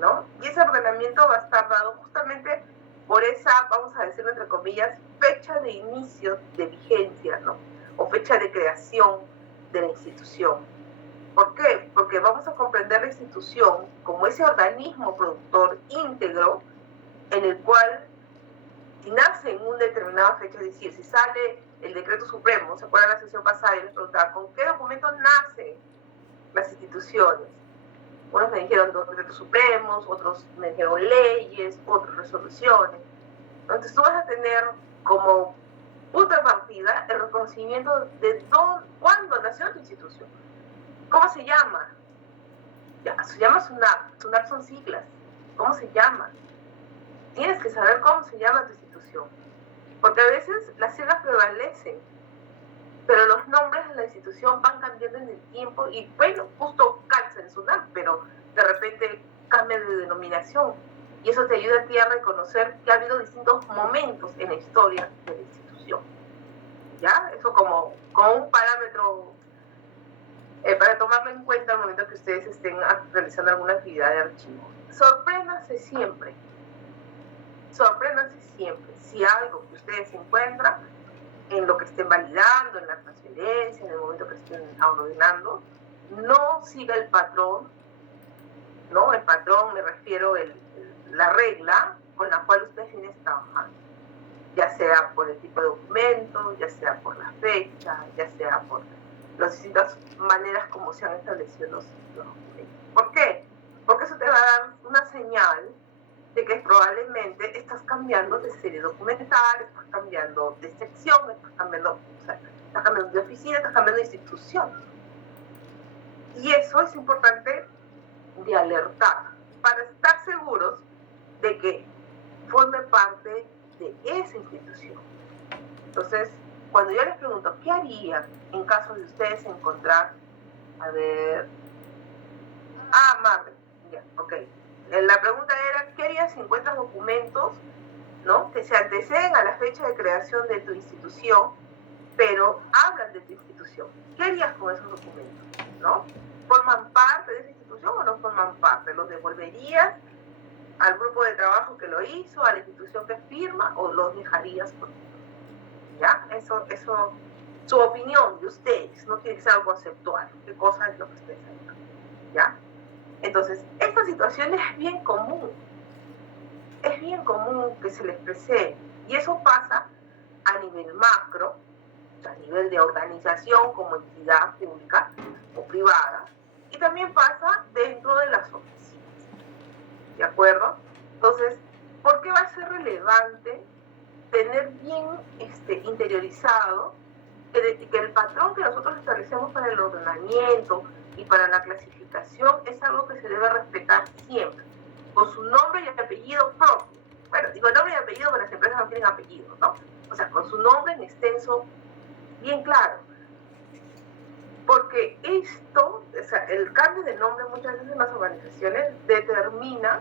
¿no? Y ese ordenamiento va a estar dado justamente por esa, vamos a decirlo entre comillas, fecha de inicio de vigencia, ¿no? O fecha de creación de la institución. ¿Por qué? Porque vamos a comprender la institución como ese organismo productor íntegro en el cual, si nace en una determinada fecha, es decir, si sale el decreto supremo, ¿se acuerdan la sesión pasada? Y les preguntaba, ¿con qué documentos nacen las instituciones? Unos me dijeron dos decretos supremos, otros me dijeron leyes, otros resoluciones. Entonces tú vas a tener como punto de partida el reconocimiento de cuándo nació tu institución. ¿Cómo se llama? Ya, se llama SUNAV. SUNAV son siglas. ¿Cómo se llama? Tienes que saber cómo se llama tu institución. Porque a veces las siglas prevalecen, pero los nombres de la institución van cambiando en el tiempo y, bueno, justo calza en SUNAV, pero de repente cambia de denominación. Y eso te ayuda a ti a reconocer que ha habido distintos momentos en la historia de la institución. ¿Ya? Eso como un parámetro para tomarlo en cuenta al momento que ustedes estén realizando alguna actividad de archivo. Sorpréndanse siempre. Sorpréndanse siempre. Si algo que ustedes encuentran en lo que estén validando, en la transferencia, en el momento que estén ordenando, no siga el patrón, ¿no? El patrón, me refiero a la regla con la cual ustedes vienen trabajando. Ya sea por el tipo de documento, ya sea por la fecha, ya sea por las distintas maneras como se han establecido los documentos. ¿Por qué? Porque eso te va a dar una señal de que probablemente estás cambiando de serie documental, estás cambiando de sección, estás cambiando de oficina, estás cambiando de institución. Y eso es importante de alertar para estar seguros de que forme parte de esa institución. Entonces, cuando yo les pregunto, ¿qué harían en caso de ustedes encontrar, a ver, Marvel, ya, ok. La pregunta era, ¿qué harías si encuentras documentos, ¿no?, que se anteceden a la fecha de creación de tu institución, pero hablan de tu institución? ¿Qué harías con esos documentos, no? ¿Forman parte de esa institución o no forman parte? ¿Los devolverías al grupo de trabajo que lo hizo, a la institución que firma, o los dejarías por ti? ¿Ya? Eso, su opinión de ustedes, no tiene que ser algo conceptual. ¿Qué cosa es lo que ustedes harían? ¿Ya? Entonces, esta situación es bien común que se les presente, y eso pasa a nivel macro, a nivel de organización como entidad pública o privada, y también pasa dentro de las oficinas, ¿de acuerdo? Entonces, ¿por qué va a ser relevante tener bien interiorizado que el patrón que nosotros establecemos para el ordenamiento y para la clasificación es algo que se debe respetar siempre, con su nombre y apellido propio? Bueno, digo nombre y apellido porque las empresas no tienen apellido, ¿no? O sea, con su nombre en extenso bien claro. Porque esto, o sea, el cambio de nombre muchas veces en las organizaciones determina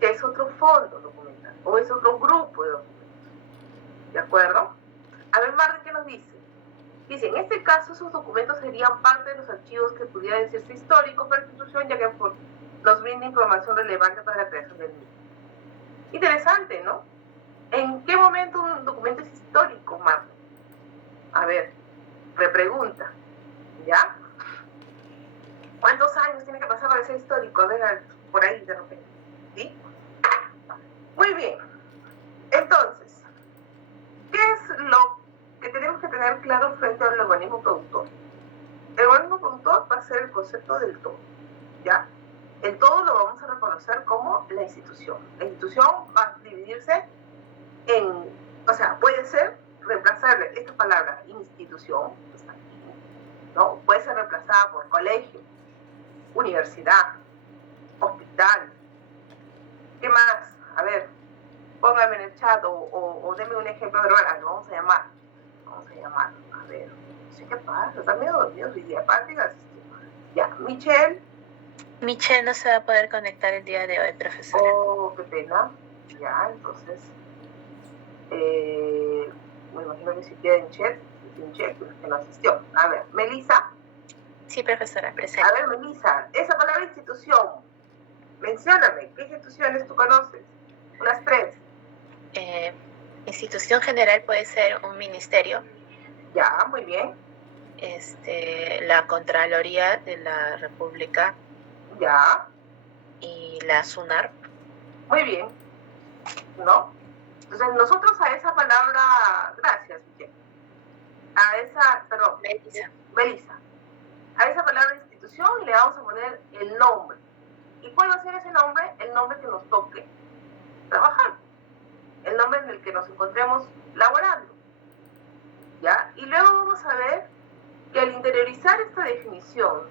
que es otro fondo documental o es otro grupo de documentos. ¿De acuerdo? A ver, Marta, ¿qué nos dice? Dice, en este caso, esos documentos serían parte de los archivos que pudiera decirse históricos para la institución, ya que nos brinda información relevante para la creación del mismo. Interesante, ¿no? ¿En qué momento un documento es histórico, Marta? A ver, repregunta, ¿ya? ¿Cuántos años tiene que pasar para ser histórico? A ver, por ahí de repente, ¿sí? Muy bien. Entonces, ¿qué es lo que tenemos que tener claro frente al organismo productor? El organismo productor va a ser el concepto del todo, ¿ya? El todo lo vamos a reconocer como la institución. La institución va a dividirse en, o sea, puede ser reemplazar esta palabra institución, ¿no? Puede ser reemplazada por colegio, universidad, hospital. ¿Qué más? A ver, póngame en el chat o denme un ejemplo verbal. Lo vamos a llamar. A ver, no sé qué pasa. Está medio dormido hoy día. Ya, Michelle. Michelle no se va a poder conectar el día de hoy, profesora. Oh, qué pena. Ya, entonces, me imagino que si queda en chat, que no asistió. A ver, Melissa. Sí, profesora, presente. A ver, Melissa, esa palabra institución, mencióname, ¿qué instituciones tú conoces? Unas 3. Institución general puede ser un ministerio. Ya, muy bien. La Contraloría de la República. Ya. Y la SUNAR. Muy bien. ¿No? Entonces, nosotros a esa palabra, gracias, Michelle. Melissa. A esa palabra institución le vamos a poner el nombre. ¿Y cuál va a ser ese nombre? El nombre que nos toque trabajar. El nombre en el que nos encontremos laborando. ¿Ya? Y luego vamos a ver que al interiorizar esta definición,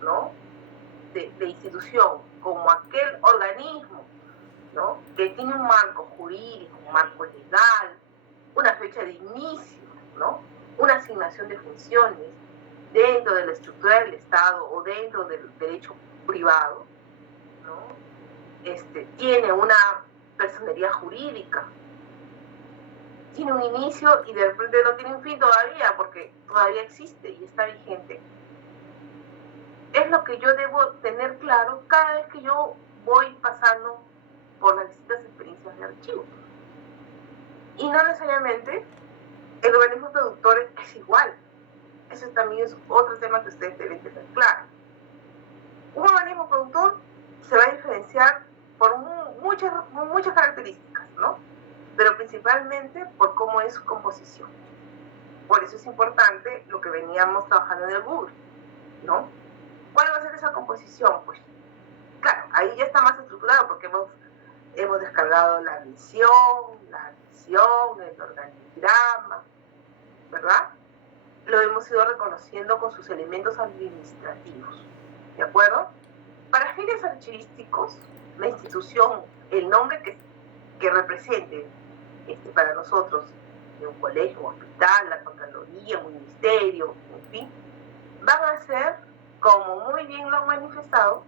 ¿no?, de institución como aquel organismo, ¿no?, que tiene un marco jurídico, un marco legal, una fecha de inicio, ¿no?, una asignación de funciones dentro de la estructura del Estado o dentro del derecho privado, ¿no?, tiene una personería jurídica, tiene un inicio y de repente no tiene un fin todavía, porque todavía existe y está vigente. Es lo que yo debo tener claro cada vez que yo voy pasando por las distintas experiencias de archivo. Y no necesariamente el organismo productor es igual. Eso también es otro tema que ustedes deben tener claro. Un organismo productor se va a diferenciar por muchas características, ¿no? Pero principalmente por cómo es su composición. Por eso es importante lo que veníamos trabajando en el Google, ¿no? ¿Cuál va a ser esa composición? Pues, claro, ahí ya está más estructurado porque hemos descargado la misión, el organigrama, ¿verdad? Lo hemos ido reconociendo con sus elementos administrativos, ¿de acuerdo? Para fines archivísticos, la institución, el nombre que represente para nosotros, de un colegio, un hospital, la Contraloría, un ministerio, en fin, van a ser, como muy bien lo han manifestado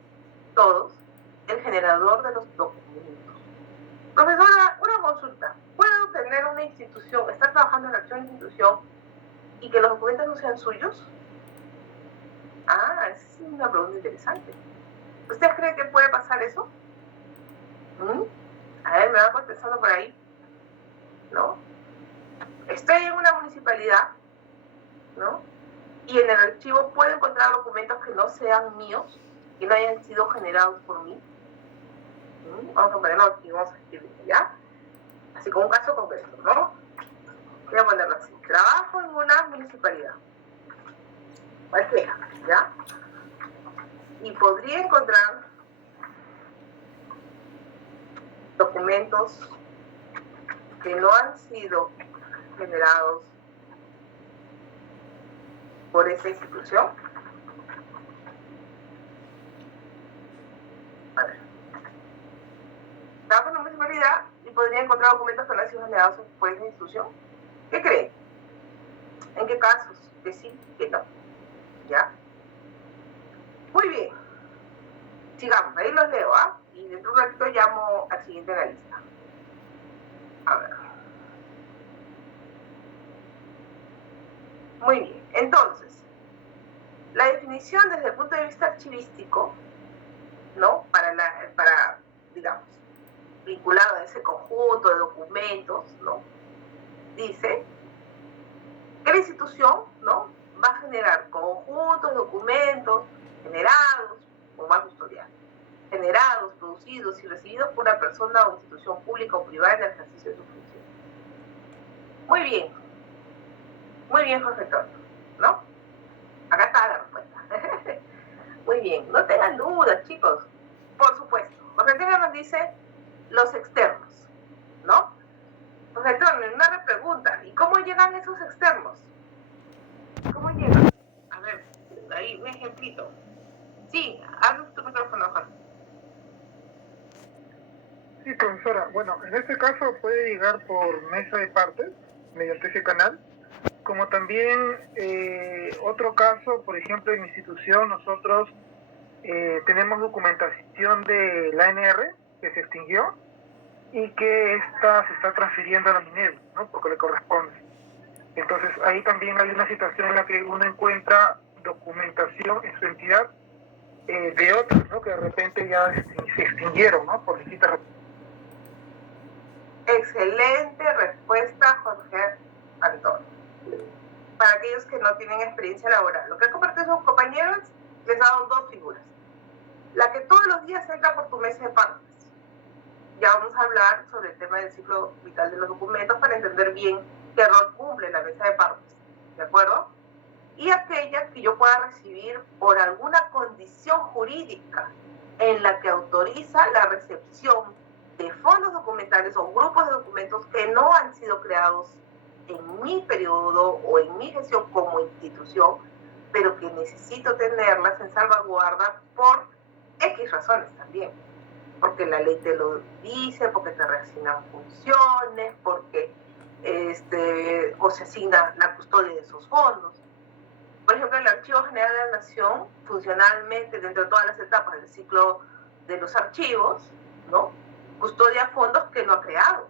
todos, el generador de los documentos. Profesora, una consulta. ¿Puedo tener una institución, estar trabajando en la acción de institución y que los documentos no sean suyos? Ah, esa es una pregunta interesante. ¿Usted cree que puede pasar eso? A ver, me va contestando por ahí. ¿No? Estoy en una municipalidad, ¿no? Y en el archivo puedo encontrar documentos que no sean míos, que no hayan sido generados por mí. Vamos a ponerlo aquí, vamos a escribirlo, ¿ya? Así como un caso concreto, ¿no? Voy a ponerlo así. Trabajo en una municipalidad. Cualquiera, ¿ya? Y podría encontrar documentos que no han sido generados por esa institución. A ver. Trabajo en una municipalidad y podría encontrar documentos que no han sido generados por esa institución. ¿Qué creen? ¿En qué casos? Que sí, que no. ¿Ya? Muy bien. Sigamos, ahí los leo, ¿ah? Y dentro de un ratito llamo al siguiente en la lista. A ver. Muy bien. Entonces, la definición desde el punto de vista archivístico, ¿no? Para digamos, vinculado a ese conjunto de documentos, ¿no? Dice que la institución, ¿no? Va a generar conjuntos de documentos generados, o más custodial, generados, producidos y recibidos por una persona o institución pública o privada en el ejercicio de su función. Muy bien, Jorge Antonio, ¿no? Acá está la respuesta. Muy bien, no tengan dudas, chicos. Por supuesto. Jorge Antonio nos dice los externos, ¿no? Jorge Antonio, una repregunta. ¿Y cómo llegan esos externos? ¿Cómo llegan? A ver, ahí un ejemplito. Sí, abre tu micrófono, Jorge. Sí, profesora. Bueno, en este caso puede llegar por mesa de partes, mediante ese canal, como también otro caso, por ejemplo, en mi institución nosotros tenemos documentación de la ANR que se extinguió y que esta se está transfiriendo a la Minedu, ¿no? Porque le corresponde. Entonces ahí también hay una situación en la que uno encuentra documentación en su entidad de otros, ¿no? Que de repente ya se extinguieron, ¿no? Por distintas razones. Excelente respuesta, Jorge Antonio. Para aquellos que no tienen experiencia laboral, lo que han compartido sus compañeros les ha dado dos figuras. La que todos los días entra por tu mesa de partes. Ya vamos a hablar sobre el tema del ciclo vital de los documentos para entender bien qué rol cumple la mesa de partes, ¿de acuerdo? Y aquella que yo pueda recibir por alguna condición jurídica en la que autoriza la recepción de fondos documentales o grupos de documentos que no han sido creados en mi periodo o en mi gestión como institución, pero que necesito tenerlas en salvaguarda por X razones también. Porque la ley te lo dice, porque te reasignan funciones, porque o se asigna la custodia de esos fondos. Por ejemplo, el Archivo General de la Nación, funcionalmente, dentro de todas las etapas del ciclo de los archivos, ¿no? Custodia fondos que no ha creado,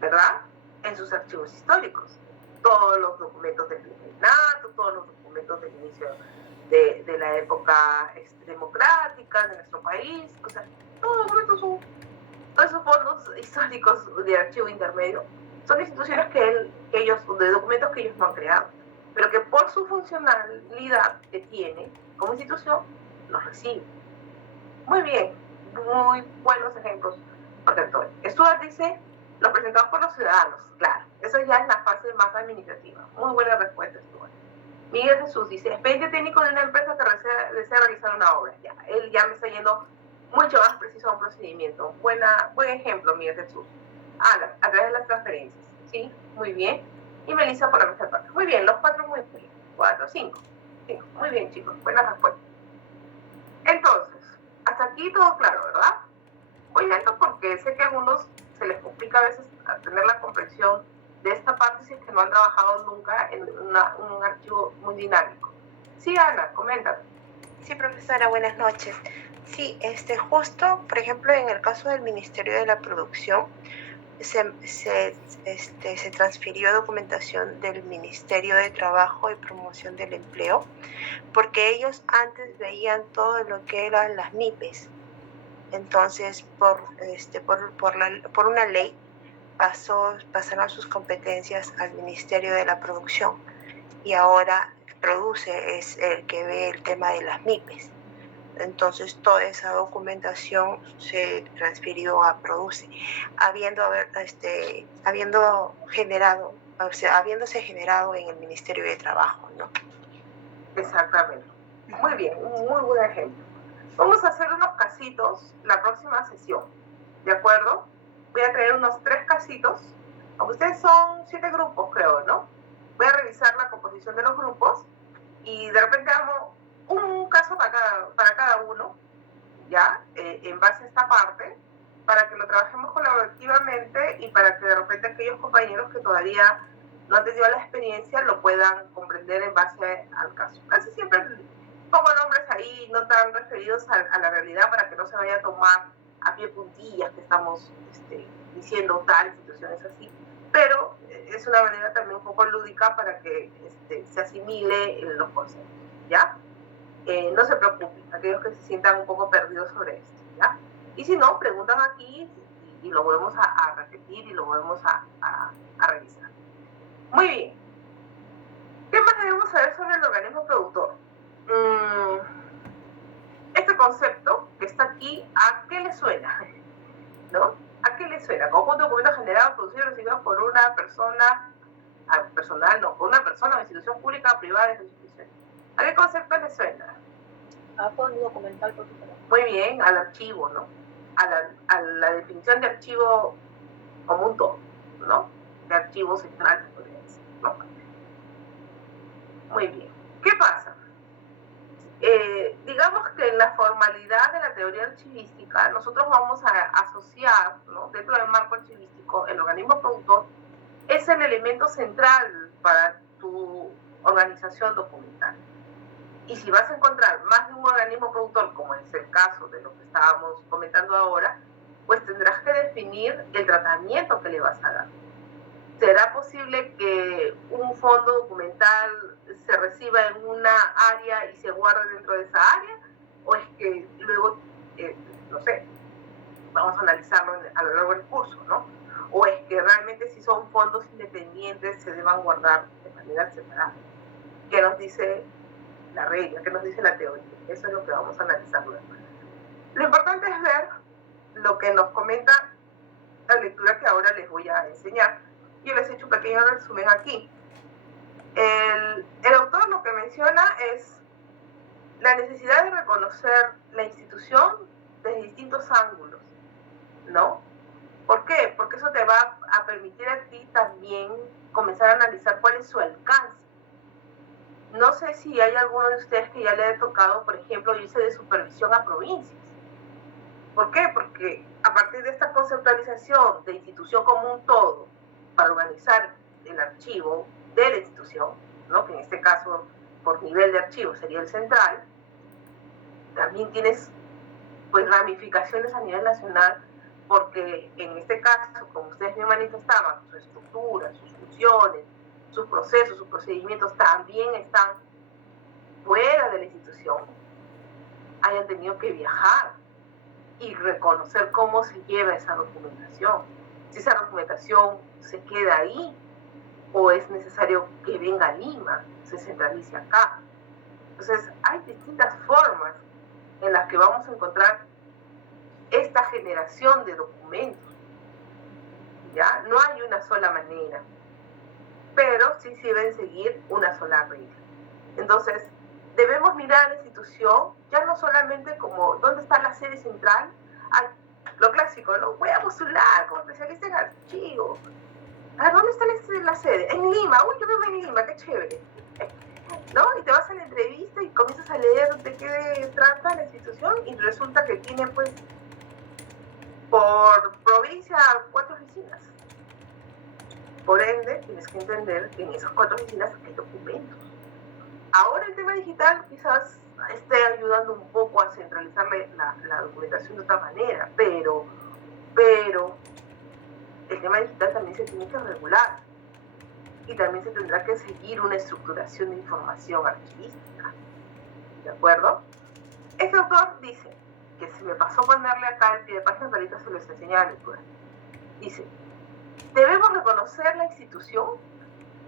¿verdad? En sus archivos históricos. Todos los documentos del virreinato, todos los documentos del inicio de la época democrática de nuestro país, o sea, todos esos fondos históricos de archivo intermedio son instituciones de documentos que ellos no han creado, pero que por su funcionalidad que tiene como institución, los recibe. Muy bien, muy buenos ejemplos, Jorge Antonio. Stuart dice, los presentados por los ciudadanos, claro, Eso ya es la fase más administrativa. Muy buena respuesta, Stuart. Miguel Jesús dice, expediente técnico de una empresa que desea realizar una obra. Ya, él ya me está yendo mucho más preciso a un procedimiento. Buen ejemplo, Miguel Jesús. Alan, a través de las transferencias. Sí, muy bien. Y Melissa por la mesa de parte. Muy bien, los 4 muy bien. 4, 5. Muy bien, chicos. Buena respuesta. Entonces, hasta aquí todo claro, ¿verdad? Voy lento porque sé que a algunos se les complica a veces tener la comprensión de esta parte si es que no han trabajado nunca en un archivo muy dinámico. Sí, Ana, coméntame. Sí, profesora, buenas noches. Sí, justo, por ejemplo, en el caso del Ministerio de la Producción, se transfirió documentación del Ministerio de Trabajo y Promoción del Empleo, porque ellos antes veían todo lo que eran las MIPES. Entonces, por una ley, pasaron sus competencias al Ministerio de la Producción, y ahora Produce es el que ve el tema de las MIPES. Entonces toda esa documentación se transfirió a Produce, habiéndose generado en el Ministerio de Trabajo, ¿no? Exactamente. Muy bien, un muy buen ejemplo. Vamos a hacer unos casitos la próxima sesión, ¿de acuerdo? Voy a traer unos 3 casitos. Ustedes son 7 grupos, creo, ¿no? Voy a revisar la composición de los grupos y de repente hago un caso para cada uno, ¿ya? En base a esta parte, para que lo trabajemos colaborativamente y para que de repente aquellos compañeros que todavía no han tenido la experiencia lo puedan comprender en base al caso. Casi siempre pongo nombres ahí no tan referidos a la realidad para que no se vaya a tomar a pie puntillas que estamos diciendo tal, situaciones así, pero es una manera también un poco lúdica para que se asimile en los conceptos, ¿ya? No se preocupen, aquellos que se sientan un poco perdidos sobre esto, ¿ya? Y si no, preguntan aquí y lo volvemos a repetir y lo volvemos a revisar. Muy bien. ¿Qué más debemos saber sobre el organismo productor? Este concepto que está aquí, ¿a qué le suena? ¿No? ¿A qué le suena? Conjunto de documentos generados, producidos y recibidos por una persona, por una persona o institución pública o privada de institución. ¿A qué concepto le suena? A fondo documental, por favor. Muy bien, al archivo, ¿no? A la definición de archivo como un todo, ¿no? De archivo central, podría decir, ¿no? Muy bien. ¿Qué pasa? Digamos que en la formalidad de la teoría archivística, nosotros vamos a asociar, ¿no? Dentro del marco archivístico, el organismo productor es el elemento central para tu organización documental. Y si vas a encontrar más de un organismo productor, como es el caso de lo que estábamos comentando ahora, pues tendrás que definir el tratamiento que le vas a dar. ¿Será posible que un fondo documental se reciba en una área y se guarde dentro de esa área? ¿O es que luego, no sé, vamos a analizarlo a lo largo del curso, ¿no? ¿O es que realmente si son fondos independientes se deban guardar de manera separada? ¿Qué nos dice la regla? ¿Qué nos dice la teoría? Eso es lo que vamos a analizar luego. Lo importante es ver lo que nos comenta la lectura que ahora les voy a enseñar. Yo les he hecho un pequeño resumen aquí. El autor lo que menciona es la necesidad de reconocer la institución desde distintos ángulos, ¿no? ¿Por qué? Porque eso te va a permitir a ti también comenzar a analizar cuál es su alcance. No sé si hay alguno de ustedes que ya le haya tocado, por ejemplo, irse de supervisión a provincias. ¿Por qué? Porque a partir de esta conceptualización de institución como un todo, para organizar el archivo de la institución, ¿no? Que en este caso, por nivel de archivo, sería el central, también tienes pues ramificaciones a nivel nacional, porque en este caso, como ustedes me manifestaban, su estructura, sus funciones, sus procesos, sus procedimientos también están fuera de la institución, hayan tenido que viajar y reconocer cómo se lleva esa documentación. Si esa documentación se queda ahí o es necesario que venga a Lima, se centralice acá. Entonces, hay distintas formas en las que vamos a encontrar esta generación de documentos. ¿Ya? No hay una sola manera. sí deben seguir una sola regla. Entonces, debemos mirar a la institución ya no solamente como dónde está la sede central, lo clásico, ¿no? Voy a postular como especialista en archivo. ¿Dónde está la sede? En Lima. Uy, yo vivo en Lima, qué chévere. ¿No? Y te vas a la entrevista y comienzas a leer de qué trata la institución y resulta que tiene, pues, por provincia 4 oficinas. Por ende, tienes que entender que en esas 4 oficinas hay documentos. Ahora el tema digital quizás esté ayudando un poco a centralizar la documentación de otra manera, pero el tema digital también se tiene que regular y también se tendrá que seguir una estructuración de información archivística. ¿De acuerdo? Este autor dice, que se me pasó ponerle acá el pie de página, pero ahorita se los enseña a la lectura. Dice, debemos reconocer la institución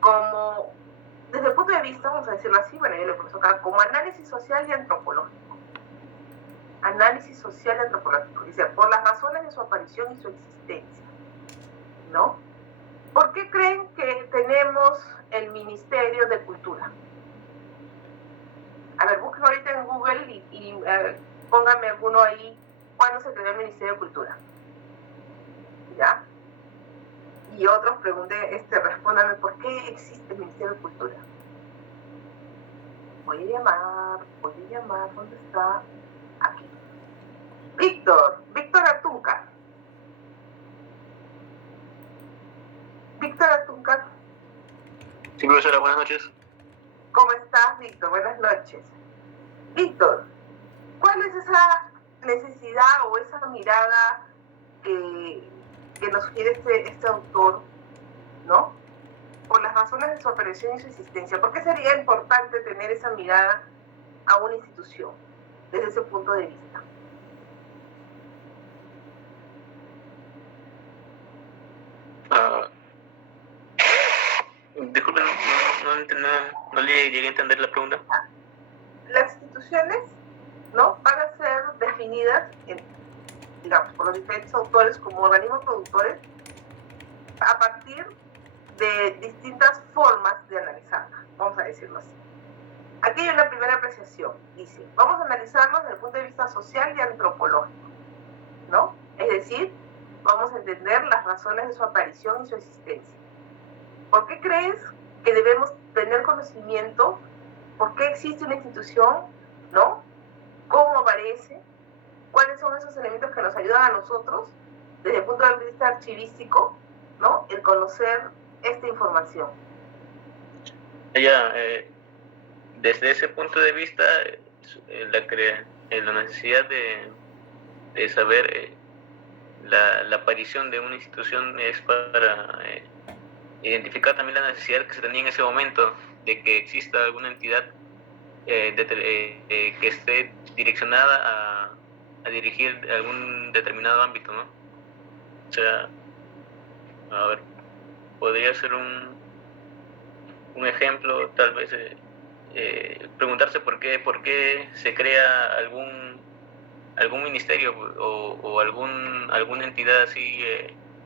como, desde el punto de vista, vamos a decirlo así, bueno, yo lo puse acá, como análisis social y antropológico. Análisis social y antropológico. Dice, por las razones de su aparición y su existencia. ¿No? ¿Por qué creen que tenemos el Ministerio de Cultura? A ver, busquen ahorita en Google y pónganme alguno ahí, ¿cuándo se creó el Ministerio de Cultura? ¿Ya? Y otros pregunten, respóndanme, ¿por qué existe el Ministerio de Cultura? Voy a llamar, ¿dónde está? Aquí. Víctor Atunca. Víctor Atunca. Sí, profesora, buenas noches. ¿Cómo estás, Víctor? Buenas noches. Víctor, ¿cuál es esa necesidad o esa mirada que nos sugiere este autor, ¿no? Por las razones de su aparición y su existencia. ¿Por qué sería importante tener esa mirada a una institución desde ese punto de vista? Disculpen, no le llegué a entender la pregunta. Las instituciones, ¿no?, van a ser definidas, digamos, por los diferentes autores como organismos productores a partir de distintas formas de analizarla, vamos a decirlo así. Aquí hay una primera apreciación, dice, vamos a analizarlo desde el punto de vista social y antropológico, ¿no? Es decir, vamos a entender las razones de su aparición y su existencia. ¿Por qué crees que debemos tener conocimiento? ¿Por qué existe una institución? ¿No? ¿Cómo aparece? ¿Cuáles son esos elementos que nos ayudan a nosotros, desde el punto de vista archivístico, ¿no?, el conocer esta información? Ya, desde ese punto de vista, la necesidad de saber la aparición de una institución es para identificar también la necesidad que se tenía en ese momento de que exista alguna entidad que esté direccionada a dirigir algún determinado ámbito, ¿no? O sea, a ver, podría ser un ejemplo, tal vez preguntarse por qué se crea algún ministerio o alguna entidad así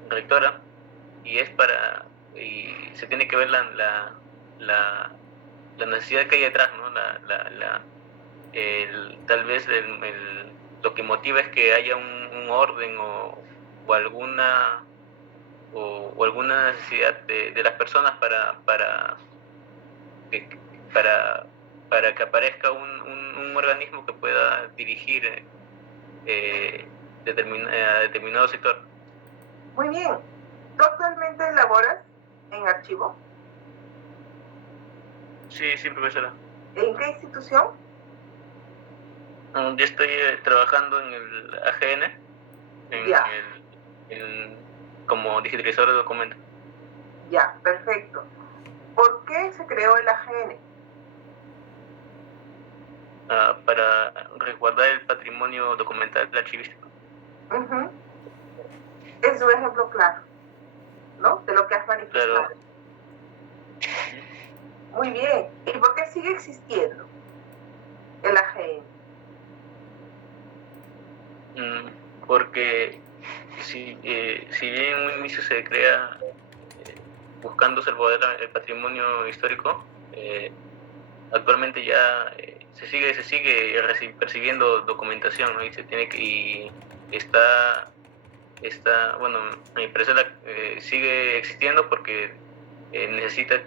rectora, y se tiene que ver la necesidad que hay detrás, ¿no? Tal vez lo que motiva es que haya un orden o alguna necesidad de las personas para que aparezca un organismo que pueda dirigir a determinado sector. Muy bien. ¿Tú actualmente laboras en archivo? Sí, profesora. ¿En qué institución? Yo estoy trabajando en el AGN, como digitalizador de documentos. Ya, perfecto. ¿Por qué se creó el AGN? Para resguardar el patrimonio documental archivístico. Es un ejemplo claro, ¿no?, de lo que has manifestado. Claro. Muy bien. ¿Y por qué sigue existiendo el AGN? Porque si bien en un inicio se crea buscando salvaguardar el patrimonio histórico, actualmente ya se sigue percibiendo documentación, ¿no? Y se tiene que, y está bueno, a mi parecer sigue existiendo porque necesita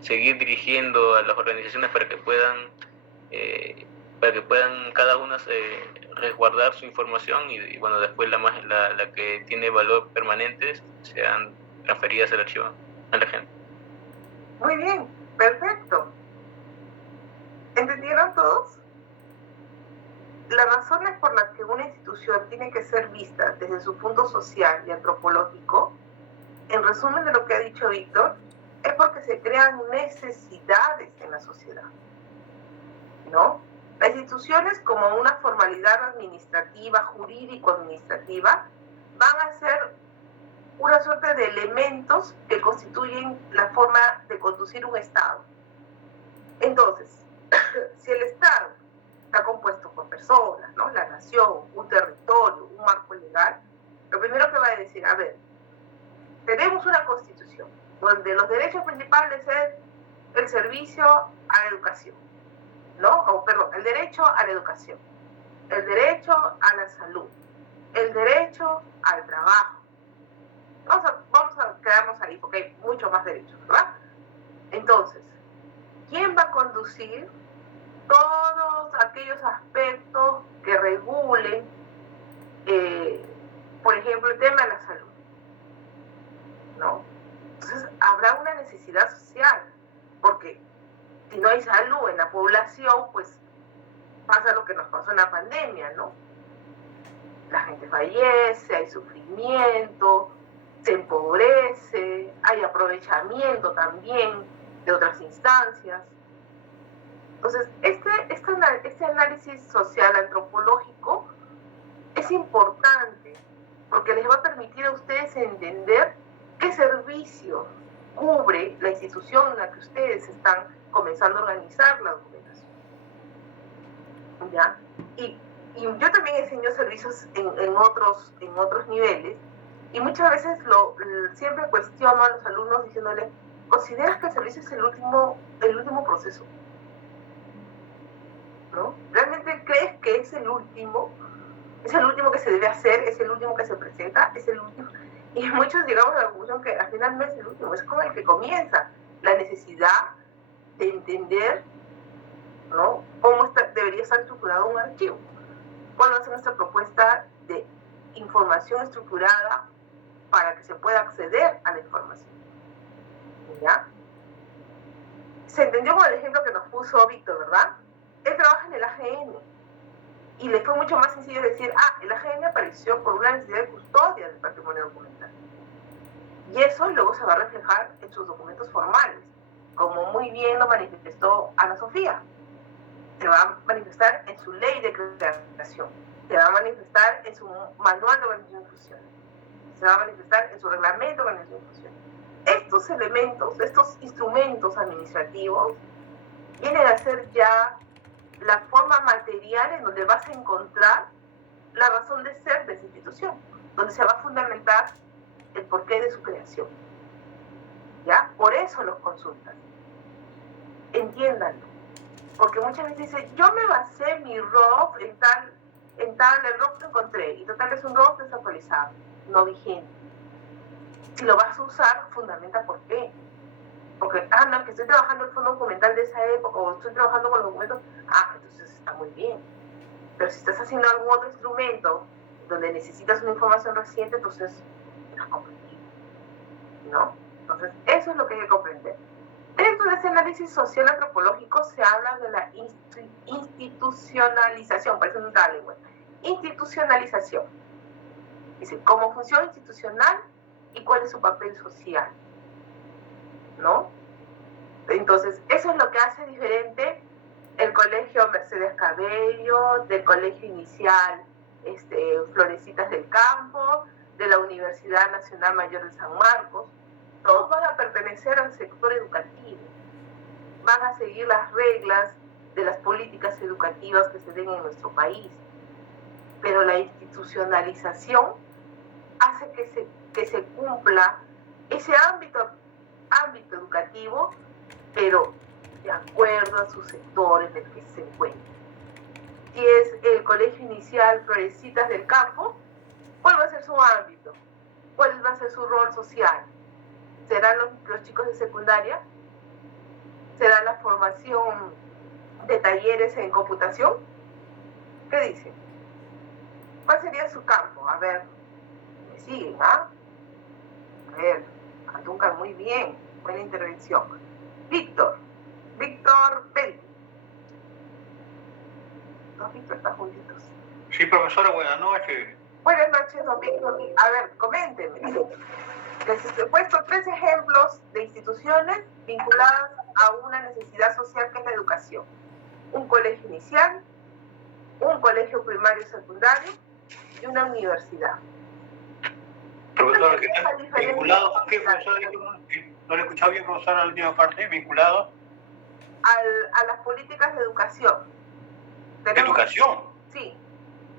seguir dirigiendo a las organizaciones para que puedan cada una resguardar su información y bueno, después la que tiene valor permanente sean transferidas al archivo a la gente. Muy bien, perfecto. ¿Entendieron todos? Las razones por las que una institución tiene que ser vista desde su punto social y antropológico, en resumen de lo que ha dicho Víctor, es porque se crean necesidades en la sociedad, ¿no? Las instituciones, como una formalidad administrativa, jurídico-administrativa, van a ser una suerte de elementos que constituyen la forma de conducir un Estado. Entonces, si el Estado está compuesto por personas, ¿no? La nación, un territorio, un marco legal, lo primero que va a decir, a ver, tenemos una constitución donde los derechos principales es el servicio a la educación, ¿no? El derecho a la educación, el derecho a la salud, el derecho al trabajo. Vamos a quedarnos ahí porque hay muchos más derechos, ¿verdad? Entonces, ¿quién va a conducir todos aquellos aspectos que regulen, por ejemplo, el tema de la salud? ¿No? Entonces, habrá una necesidad social, porque si no hay salud en la población, pues pasa lo que nos pasó en la pandemia, ¿no? La gente fallece, hay sufrimiento, se empobrece, hay aprovechamiento también de otras instancias. Entonces, este análisis social antropológico es importante porque les va a permitir a ustedes entender qué servicio cubre la institución en la que ustedes están comenzando a organizar la documentación. ¿Ya? Y yo también enseño servicios en otros niveles y muchas veces siempre cuestiono a los alumnos diciéndoles, ¿consideras que el servicio es el último proceso? ¿No? ¿Realmente crees que es el último? ¿Es el último que se debe hacer? ¿Es el último que se presenta? ¿Es el último? Y muchos llegamos a la conclusión que al final no es el último, es como el que comienza. La necesidad de entender, ¿no?, cómo debería estar estructurado un archivo. ¿Cuál va a ser nuestra propuesta de información estructurada para que se pueda acceder a la información? ¿Ya? Se entendió con el ejemplo que nos puso Víctor, ¿verdad? Él trabaja en el AGN y le fue mucho más sencillo decir, el AGN apareció por una necesidad de custodia del patrimonio documental. Y eso luego se va a reflejar en sus documentos formales, como muy bien lo manifestó Ana Sofía. Se va a manifestar en su ley de creación, se va a manifestar en su manual de organización y funciones, se va a manifestar en su reglamento de organización y funciones. Estos elementos, estos instrumentos administrativos, vienen a ser ya la forma material en donde vas a encontrar la razón de ser de esa institución, donde se va a fundamentar el porqué de su creación. ¿Ya? Por eso los consultas. Entiéndanlo. Porque muchas veces dicen, yo me basé mi ROF en tal, el ROF lo encontré, y total es un ROF desactualizado, no vigente. Si lo vas a usar, fundamenta por qué. Porque, no, es que estoy trabajando el fondo documental de esa época, o estoy trabajando con los documentos, entonces está muy bien. Pero si estás haciendo algún otro instrumento donde necesitas una información reciente, entonces no es comprendido, ¿no? Entonces, eso es lo que hay que comprender. Dentro de ese análisis social antropológico se habla de la institucionalización, parece un tal lengua. Institucionalización. Dice, ¿cómo funciona institucional y cuál es su papel social? ¿No? Entonces, eso es lo que hace diferente el Colegio Mercedes Cabello, del Colegio Inicial Florecitas del Campo, de la Universidad Nacional Mayor de San Marcos. Todos van a pertenecer al sector educativo, van a seguir las reglas de las políticas educativas que se den en nuestro país, pero la institucionalización hace que se que se cumpla ese ámbito educativo, pero de acuerdo a su sector en el que se encuentra. Si es el colegio inicial Florecitas del Campo, ¿cuál va a ser su ámbito? ¿Cuál va a ser su rol social? ¿Serán los chicos de secundaria? ¿Será la formación de talleres en computación? ¿Qué dicen? ¿Cuál sería su campo? A ver, me siguen, ¿ah? A ver, Andúcar, muy bien, buena intervención. Víctor Pérez. Don Víctor está juntitos. Sí, profesora, buenas noches. Buenas noches, don Víctor. A ver, coméntenme. Les he puesto 3 ejemplos de instituciones vinculadas a una necesidad social que es la educación. Un colegio inicial, un colegio primario secundario y una universidad. Profesora, ¿vinculados a qué, profesora? No le he escuchado bien, profesora, la última parte. ¿Vinculados? A las políticas de educación. ¿Educación? Sí.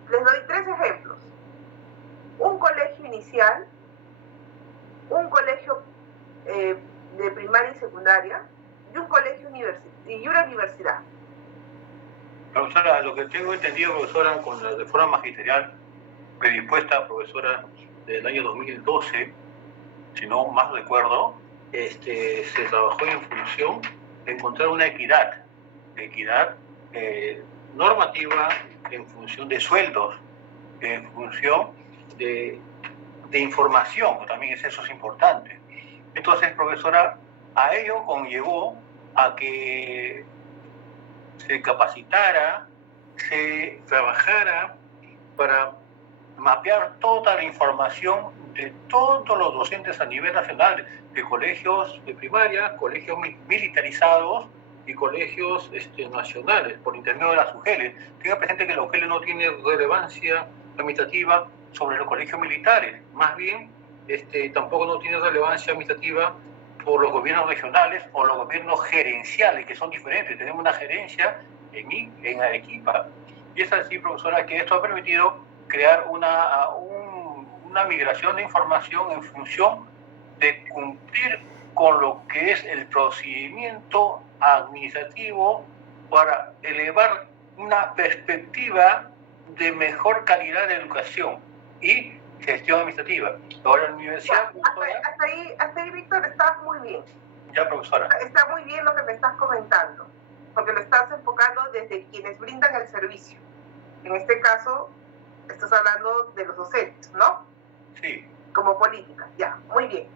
Les doy 3 ejemplos. Un colegio inicial, un colegio de primaria y secundaria y un colegio y una universidad. Profesora, lo que tengo entendido, profesora, con la reforma magisterial predispuesta, profesora, del año 2012, si no más recuerdo, se trabajó en función de encontrar una equidad normativa en función de sueldos, en función de información, que también eso es importante. Entonces, profesora, a ello conllevó a que se capacitara, se trabajara para mapear toda la información de todos los docentes a nivel nacional, de colegios de primaria, colegios militarizados y colegios nacionales, por intermedio de las UGELes. Tenga presente que la UGEL no tiene relevancia administrativa sobre los colegios militares, más bien tampoco no tiene relevancia administrativa por los gobiernos regionales o los gobiernos gerenciales, que son diferentes. Tenemos una gerencia en Arequipa. Y es así, profesora, que esto ha permitido crear una migración de información en función de cumplir con lo que es el procedimiento administrativo para elevar una perspectiva de mejor calidad de educación y gestión administrativa. Ahora la universidad... Hasta ahí, Víctor, estás muy bien. Ya, profesora. Está muy bien lo que me estás comentando, porque lo estás enfocando desde quienes brindan el servicio. En este caso, estás hablando de los docentes, ¿no? Sí. Como política, ya, muy bien.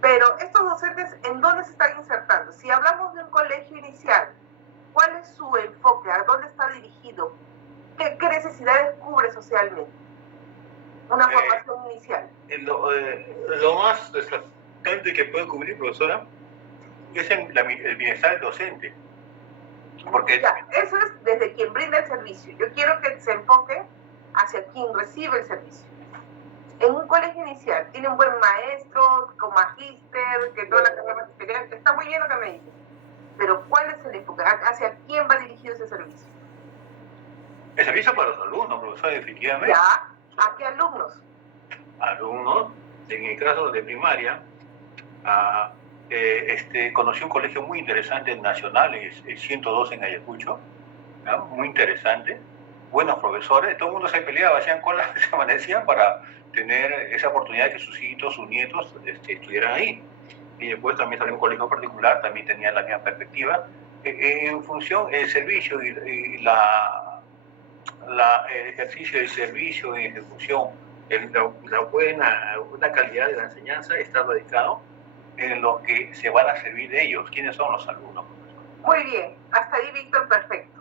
Pero estos docentes, ¿en dónde se están insertando? Si hablamos de un colegio inicial, ¿cuál es su enfoque? ¿A dónde está dirigido? ¿Qué necesidades cubre socialmente? Una formación inicial. Lo más destacante que puede cubrir, profesora, es el bienestar del docente. Porque ya, eso es desde quien brinda el servicio. Yo quiero que se enfoque hacia quien recibe el servicio. En un colegio inicial, tiene un buen maestro, con magíster, que toda la carrera magisterial, está muy bien lo que me dices. Pero ¿cuál es el enfoque? ¿Hacia quién va dirigido ese servicio? El servicio para los alumnos, profesora, efectivamente. Ya, ¿a qué alumnos? Alumnos, en el caso de primaria, conocí un colegio muy interesante nacional, el 102 en Ayacucho, ¿no? Muy interesante, buenos profesores, todo el mundo se peleaba, hacían colas, se amanecían para tener esa oportunidad de que sus hijitos, sus nietos estuvieran ahí. Y después también salió un colegio particular, también tenía la misma perspectiva, en función del servicio y el ejercicio del servicio en ejecución, la buena calidad de la enseñanza está radicado en los que se van a servir de ellos. ¿Quiénes son los alumnos? Muy bien, hasta ahí, Víctor, perfecto.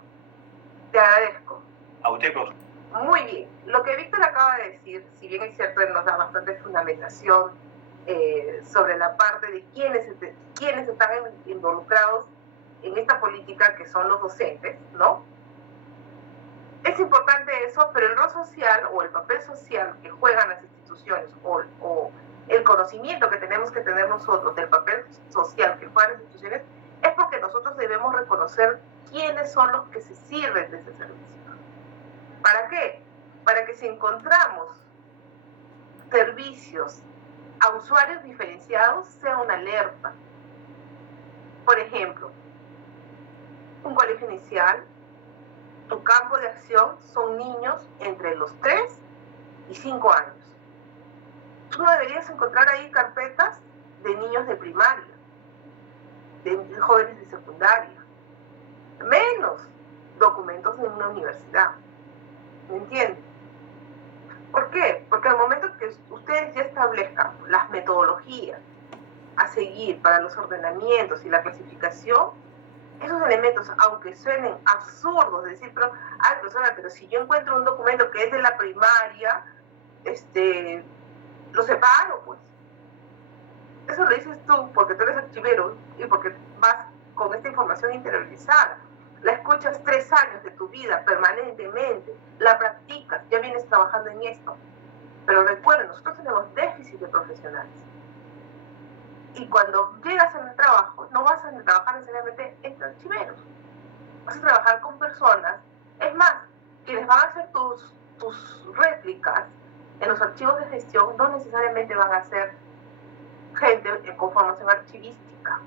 Te agradezco. A usted, profesor. Muy bien. Lo que Víctor acaba de decir, si bien es cierto, él nos da bastante fundamentación sobre la parte de quiénes están involucrados en esta política, que son los docentes, ¿no? Es importante eso, pero el rol social o el papel social que juegan las instituciones o el conocimiento que tenemos que tener nosotros del papel social que juegan las instituciones es porque nosotros debemos reconocer quiénes son los que se sirven de ese servicio. ¿Para qué? Para que si encontramos servicios a usuarios diferenciados sea una alerta. Por ejemplo, un colegio inicial, tu campo de acción son niños entre los 3 y 5 años. Tú no deberías encontrar ahí carpetas de niños de primaria, de jóvenes de secundaria, menos documentos de una universidad. ¿Me entienden? ¿Por qué? Porque al momento que ustedes ya establezcan las metodologías a seguir para los ordenamientos y la clasificación, esos elementos, aunque suenen absurdos, decir, pero, ay, profesora, pero si yo encuentro un documento que es de la primaria, lo separo, pues. Eso lo dices tú porque tú eres archivero y porque vas con esta información interiorizada. La escuchas 3 años de tu vida permanentemente, la practicas, ya vienes trabajando en esto. Pero recuerden, nosotros tenemos déficit de profesionales. Y cuando llegas al trabajo, no vas a trabajar necesariamente entre archiveros. Vas a trabajar con personas. Es más, quienes van a hacer tus réplicas en los archivos de gestión no necesariamente van a ser gente con formación archivística.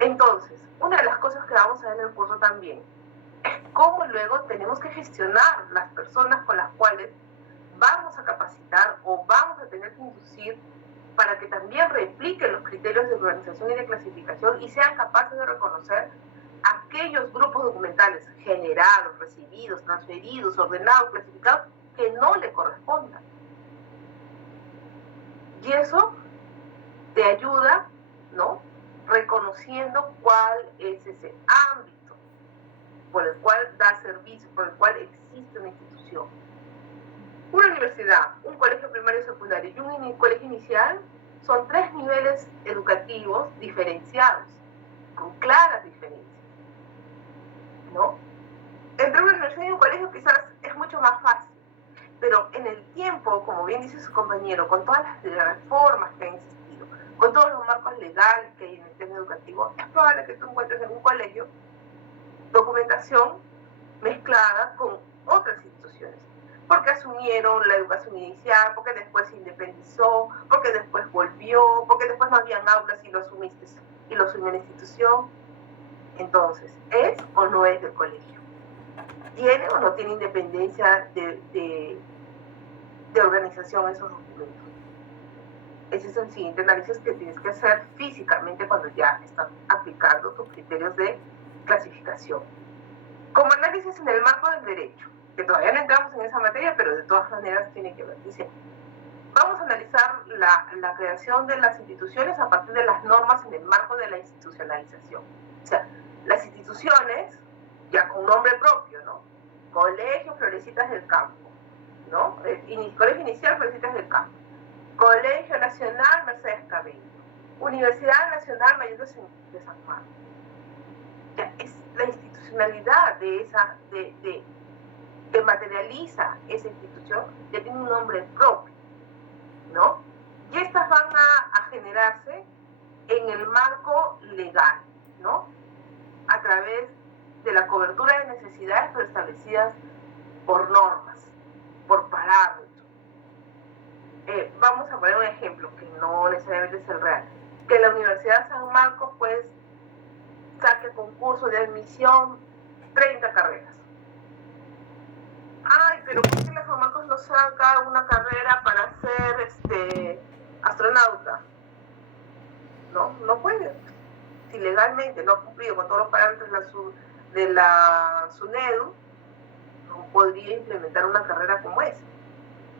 Entonces, una de las cosas que vamos a ver en el curso también es cómo luego tenemos que gestionar las personas con las cuales vamos a capacitar o vamos a tener que inducir para que también repliquen los criterios de organización y de clasificación y sean capaces de reconocer aquellos grupos documentales generados, recibidos, transferidos, ordenados, clasificados, que no le correspondan. Y eso te ayuda, ¿no?, reconociendo cuál es ese ámbito por el cual da servicio, por el cual existe una institución. Una universidad, un colegio primario y secundario y un colegio inicial son 3 niveles educativos diferenciados, con claras diferencias, ¿no? Entre una universidad y un colegio quizás es mucho más fácil, pero en el tiempo, como bien dice su compañero, con todas las reformas que han existido, con todos los marcos legales que hay en el tema educativo, es probable que tú encuentres en un colegio documentación mezclada con otras instituciones, porque asumieron la educación inicial, porque después se independizó, porque después volvió, porque después no habían aulas y lo asumiste y lo asumió la institución. Entonces, ¿es o no es del colegio? ¿Tiene o no tiene independencia de organización esos documentos? Ese es el siguiente análisis que tienes que hacer físicamente cuando ya estás aplicando tus criterios de clasificación. Como análisis en el marco del derecho, que todavía no entramos en esa materia, pero de todas maneras tiene que ver. Dice, vamos a analizar la creación de las instituciones a partir de las normas en el marco de la institucionalización. O sea, las instituciones, ya con nombre propio, ¿no? Colegio Florecitas del Campo, ¿no? Colegio Inicial Florecitas del Campo. Colegio Nacional Mercedes Cabello. Universidad Nacional Mayor de San Juan. Ya, es la institucionalidad de esa, que materializa esa institución, ya tiene un nombre propio, ¿no? Y estas van a generarse en el marco legal, ¿no? A través de la cobertura de necesidades pero establecidas por normas, por parámetros. Vamos a poner un ejemplo que no necesariamente es el real. Que la Universidad de San Marcos, pues, saque concurso de admisión 30 carreras. Ay, pero ¿por qué la San Marcos no saca una carrera para ser astronauta? No puede. Si legalmente no ha cumplido con todos los parámetros de la SUNEDU, no podría implementar una carrera como esa.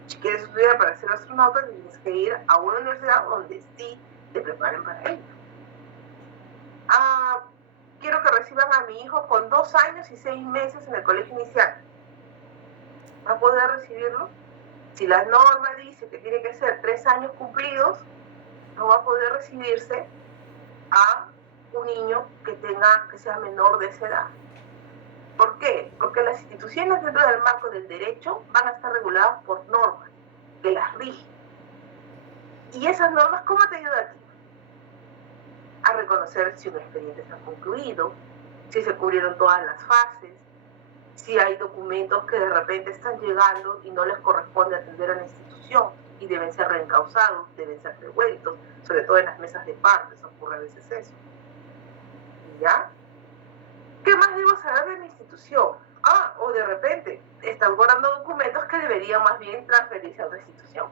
Si quieres estudiar para ser astronauta, tienes que ir a una universidad donde sí te preparen para ello. Quiero que reciban a mi hijo con 2 años y 6 meses en el colegio inicial. ¿Va a poder recibirlo? Si la norma dice que tiene que ser 3 años cumplidos, no va a poder recibirse a un niño que sea menor de esa edad. ¿Por qué? Porque las instituciones dentro del marco del derecho van a estar reguladas por normas que las rigen. ¿Y esas normas cómo te ayudan a ti? A reconocer si un expediente está concluido, si se cubrieron todas las fases, si hay documentos que de repente están llegando y no les corresponde atender a la institución y deben ser reencausados, deben ser devueltos, sobre todo en las mesas de partes ocurre a veces eso. ¿Ya? ¿Qué más debo saber de mi institución? O de repente están guardando documentos que deberían más bien transferirse a otra institución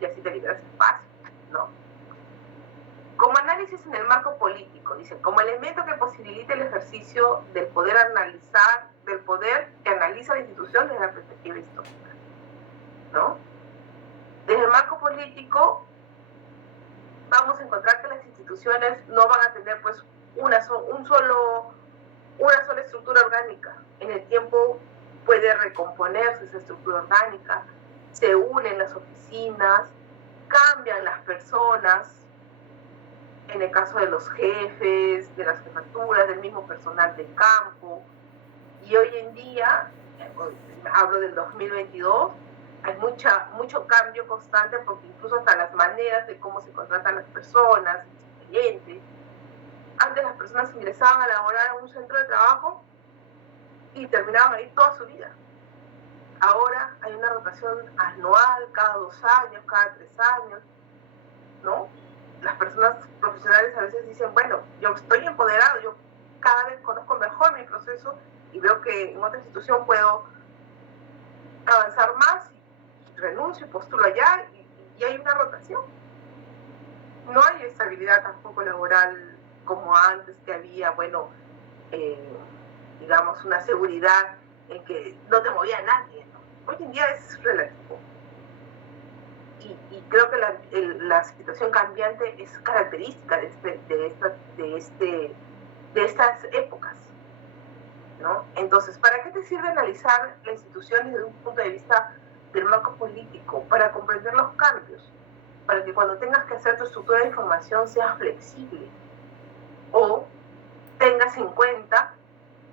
y así te liberas espacio, ¿no? Como análisis en el marco político, dice, como elemento que posibilite el ejercicio del poder que analiza la institución desde la perspectiva histórica, ¿no? Desde el marco político vamos a encontrar que las instituciones no van a tener pues una sola estructura orgánica. En el tiempo puede recomponerse esa estructura orgánica, se unen las oficinas, cambian las personas, en el caso de los jefes, de las jefaturas, del mismo personal del campo. Y hoy en día, hablo del 2022, hay mucho cambio constante porque incluso hasta las maneras de cómo se contratan las personas, los clientes. Antes las personas ingresaban a laborar a un centro de trabajo y terminaban ahí toda su vida. Ahora hay una rotación anual, cada 2 años, cada 3 años, ¿no? Las personas profesionales a veces dicen, bueno, yo estoy empoderado, yo cada vez conozco mejor mi proceso y veo que en otra institución puedo avanzar más, y renuncio y postulo allá y hay una rotación. No hay estabilidad tampoco laboral como antes, que había, bueno, digamos, una seguridad en que no te movía nadie, ¿no? Hoy en día es relativo. Y creo que la situación cambiante es característica de estas épocas, ¿no? Entonces, ¿para qué te sirve analizar la institución desde un punto de vista del marco político? Para comprender los cambios, para que cuando tengas que hacer tu estructura de información seas flexible o tengas en cuenta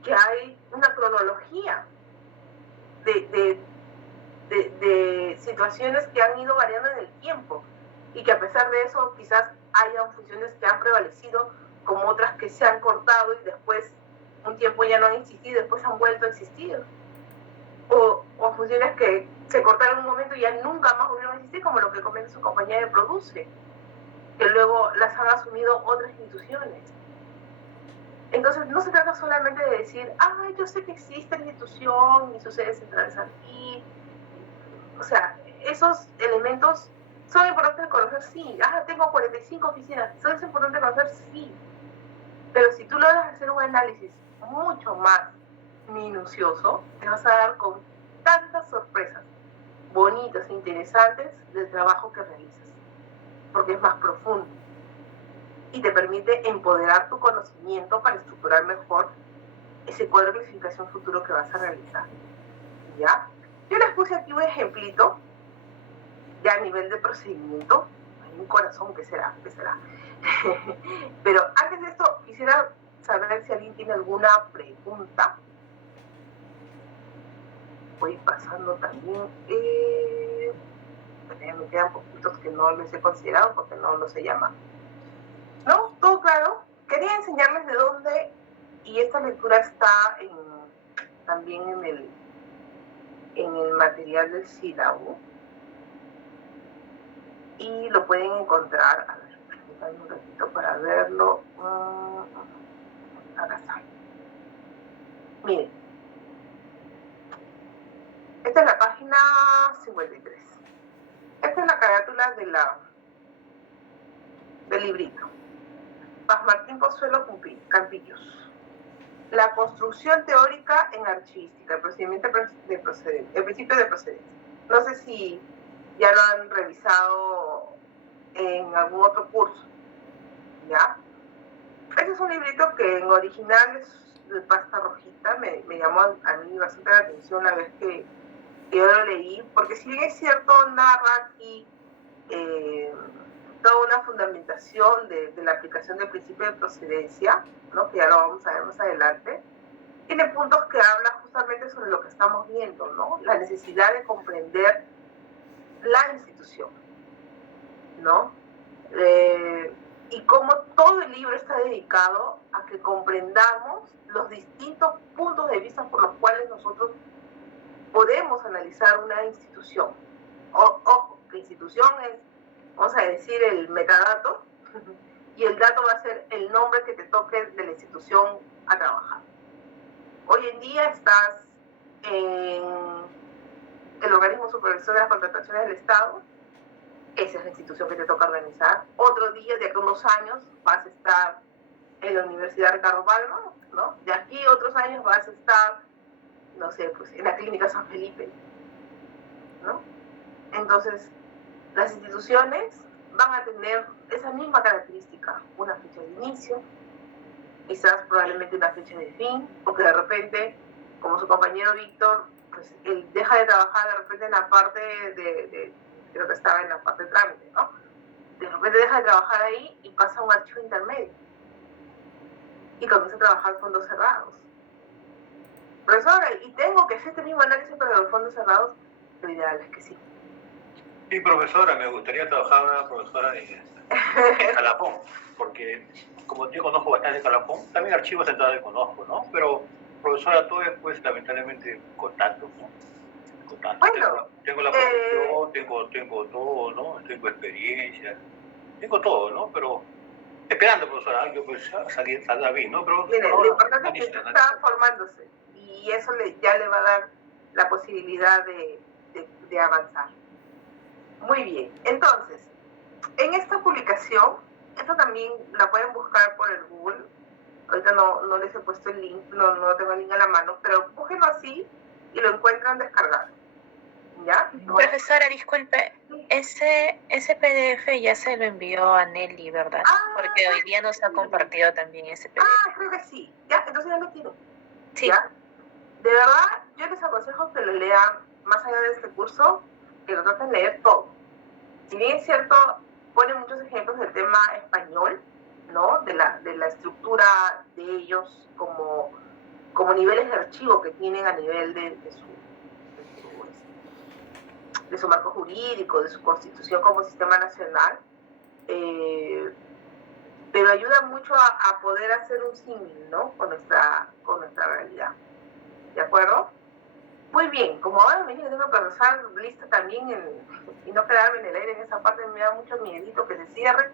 que hay una cronología de situaciones que han ido variando en el tiempo y que a pesar de eso quizás hayan funciones que han prevalecido como otras que se han cortado y después un tiempo ya no han existido y después han vuelto a existir, o funciones que se cortaron en un momento y ya nunca más volvieron a existir, como lo que comenta su compañía de Produce, que luego las han asumido otras instituciones. Entonces no se trata solamente de decir, yo sé que existe la institución y su sede central es aquí. O sea, esos elementos son importantes de conocer, sí. Tengo 45 oficinas, ¿son importantes de conocer? Sí. Pero si tú logras hacer un análisis mucho más minucioso, te vas a dar con tantas sorpresas bonitas e interesantes del trabajo que realizas, porque es más profundo y te permite empoderar tu conocimiento para estructurar mejor ese cuadro de clasificación futuro que vas a realizar. ¿Ya? Yo les puse aquí un ejemplito, ya a nivel de procedimiento. Hay un corazón, ¿qué será? Pero antes de esto, quisiera saber si alguien tiene alguna pregunta. Voy pasando también. Me quedan poquitos que no les he considerado porque no los he llamado. ¿No? ¿Todo claro? Quería enseñarles de dónde, y esta lectura está también en el material del sílabo y lo pueden encontrar, a ver, permítanme un ratito para verlo. Acá está. Miren, esta es la página 53. Esta es la carátula del librito. Paz Martín Pozuelo Campillos. La construcción teórica en archivística, el procedimiento de procedencia, el principio de procedencia. No sé si ya lo han revisado en algún otro curso, ¿ya? Este es un librito que en original es de pasta rojita, me llamó a mí bastante la atención la vez que yo lo leí, porque si bien es cierto, narra aquí toda una fundamentación de la aplicación del principio de procedencia, ¿no? Que ya lo vamos a ver más adelante, tiene puntos que hablan justamente sobre lo que estamos viendo, ¿no? La necesidad de comprender la institución, ¿no? Y cómo todo el libro está dedicado a que comprendamos los distintos puntos de vista por los cuales nosotros podemos analizar una institución. Ojo, la institución es, vamos a decir, el metadato, y el dato va a ser el nombre que te toque de la institución a trabajar. Hoy en día estás en el organismo supervisor de las contrataciones del Estado, esa es la institución que te toca organizar. Otro día, de aquí a unos años, vas a estar en la Universidad Ricardo Palma, ¿no? De aquí a otros años vas a estar, no sé, pues en la Clínica San Felipe, ¿no? Entonces, las instituciones van a tener esa misma característica, una fecha de inicio, quizás probablemente una fecha de fin, porque de repente, como su compañero Víctor, pues él deja de trabajar de repente en la parte creo que estaba en la parte de trámite, ¿no? De repente deja de trabajar ahí y pasa a un archivo intermedio y comienza a trabajar fondos cerrados. Profesora, ¿y tengo que hacer este mismo análisis para los fondos cerrados? Lo ideal es que sí. Sí, profesora, me gustaría trabajar una profesora en Calafón, porque como yo conozco bastante Calafón, también archivos centrales conozco, ¿no? Pero, profesora, todo es, pues, lamentablemente, contacto, ¿no? Contacto. Bueno, tengo la profesión, tengo todo, ¿no? Tengo experiencia, tengo todo, ¿no? Pero, esperando, profesora, yo pues salga bien, ¿no? Pero mire, lo importante es que usted está formándose, y eso ya le va a dar la posibilidad de avanzar. Muy bien, entonces, en esta publicación, esta también la pueden buscar por el Google. Ahorita no les he puesto el link, no tengo el link a la mano, pero búsquenlo así y lo encuentran descargado. ¿Ya? Profesora, disculpe, ese PDF ya se lo envió a Nelly, ¿verdad? Porque hoy día nos ha compartido también ese PDF. Creo que sí. Ya, entonces ya lo tienen. Sí. ¿Ya? De verdad, yo les aconsejo que lo lean, más allá de este curso, que lo traten de leer todo. Si bien es cierto, pone muchos ejemplos del tema español, ¿no? De la estructura de ellos como niveles de archivo que tienen a nivel de su marco jurídico, de su constitución como sistema nacional, pero ayuda mucho a poder hacer un símil, ¿no? con nuestra realidad. ¿De acuerdo? Muy bien, como ahora me dije, tengo que pensar lista también y no quedarme en el aire en esa parte, me da mucho miedito que se cierre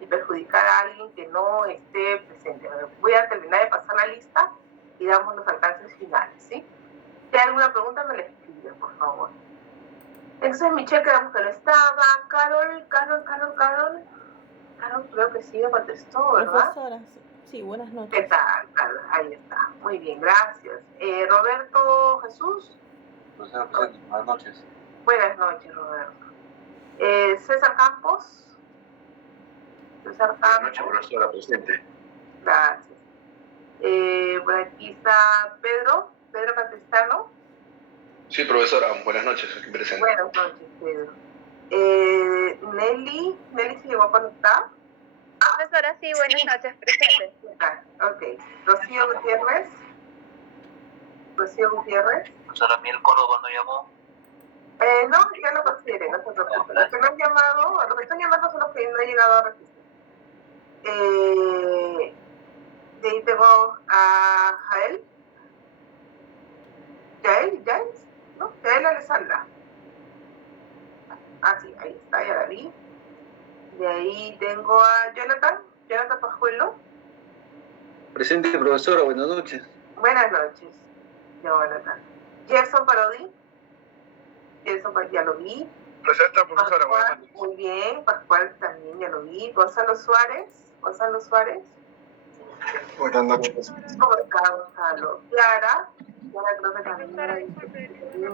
y perjudicar a alguien que no esté presente. Voy a terminar de pasar la lista y damos los alcances finales, ¿sí? Si hay alguna pregunta, me la escriben, por favor. Entonces, Michelle, quedamos que no estaba. Carol, creo que sí me contestó, ¿verdad? Profesora, sí, buenas noches. ¿Qué tal, Carol? Ahí está. Muy bien, gracias. Roberto Jesús. Profesora, presente. Buenas noches. Buenas noches, Roberto. César Campos. Buenas noches, profesora, presente. Gracias. Por aquí está Pedro Campestano. Sí, profesora, buenas noches, aquí presente. Buenas noches, Pedro. Nelly se llegó a conectar. Profesora, sí, buenas noches, presente. Ok. Rocío Gutiérrez. Profesora, Miel Córdoba no llamó. No, ya lo considere, no se preocupe. Los que no han llamado, los que están llamando son los que no han llegado a registrar. De ahí tengo a Jael. James, ¿no? Jael Alessandra. Sí, ahí está, ya la vi. De ahí tengo a Jonathan Pajuelo. Presente, profesora, buenas noches. Buenas noches, Jonathan. Gerson Parodi. Ya lo vi. Presente, profesora, buenas noches. Muy bien, Pascual también ya lo vi. Gonzalo Suárez. Buenas noches. ¿Cómo está, Gonzalo? Clara creo que también.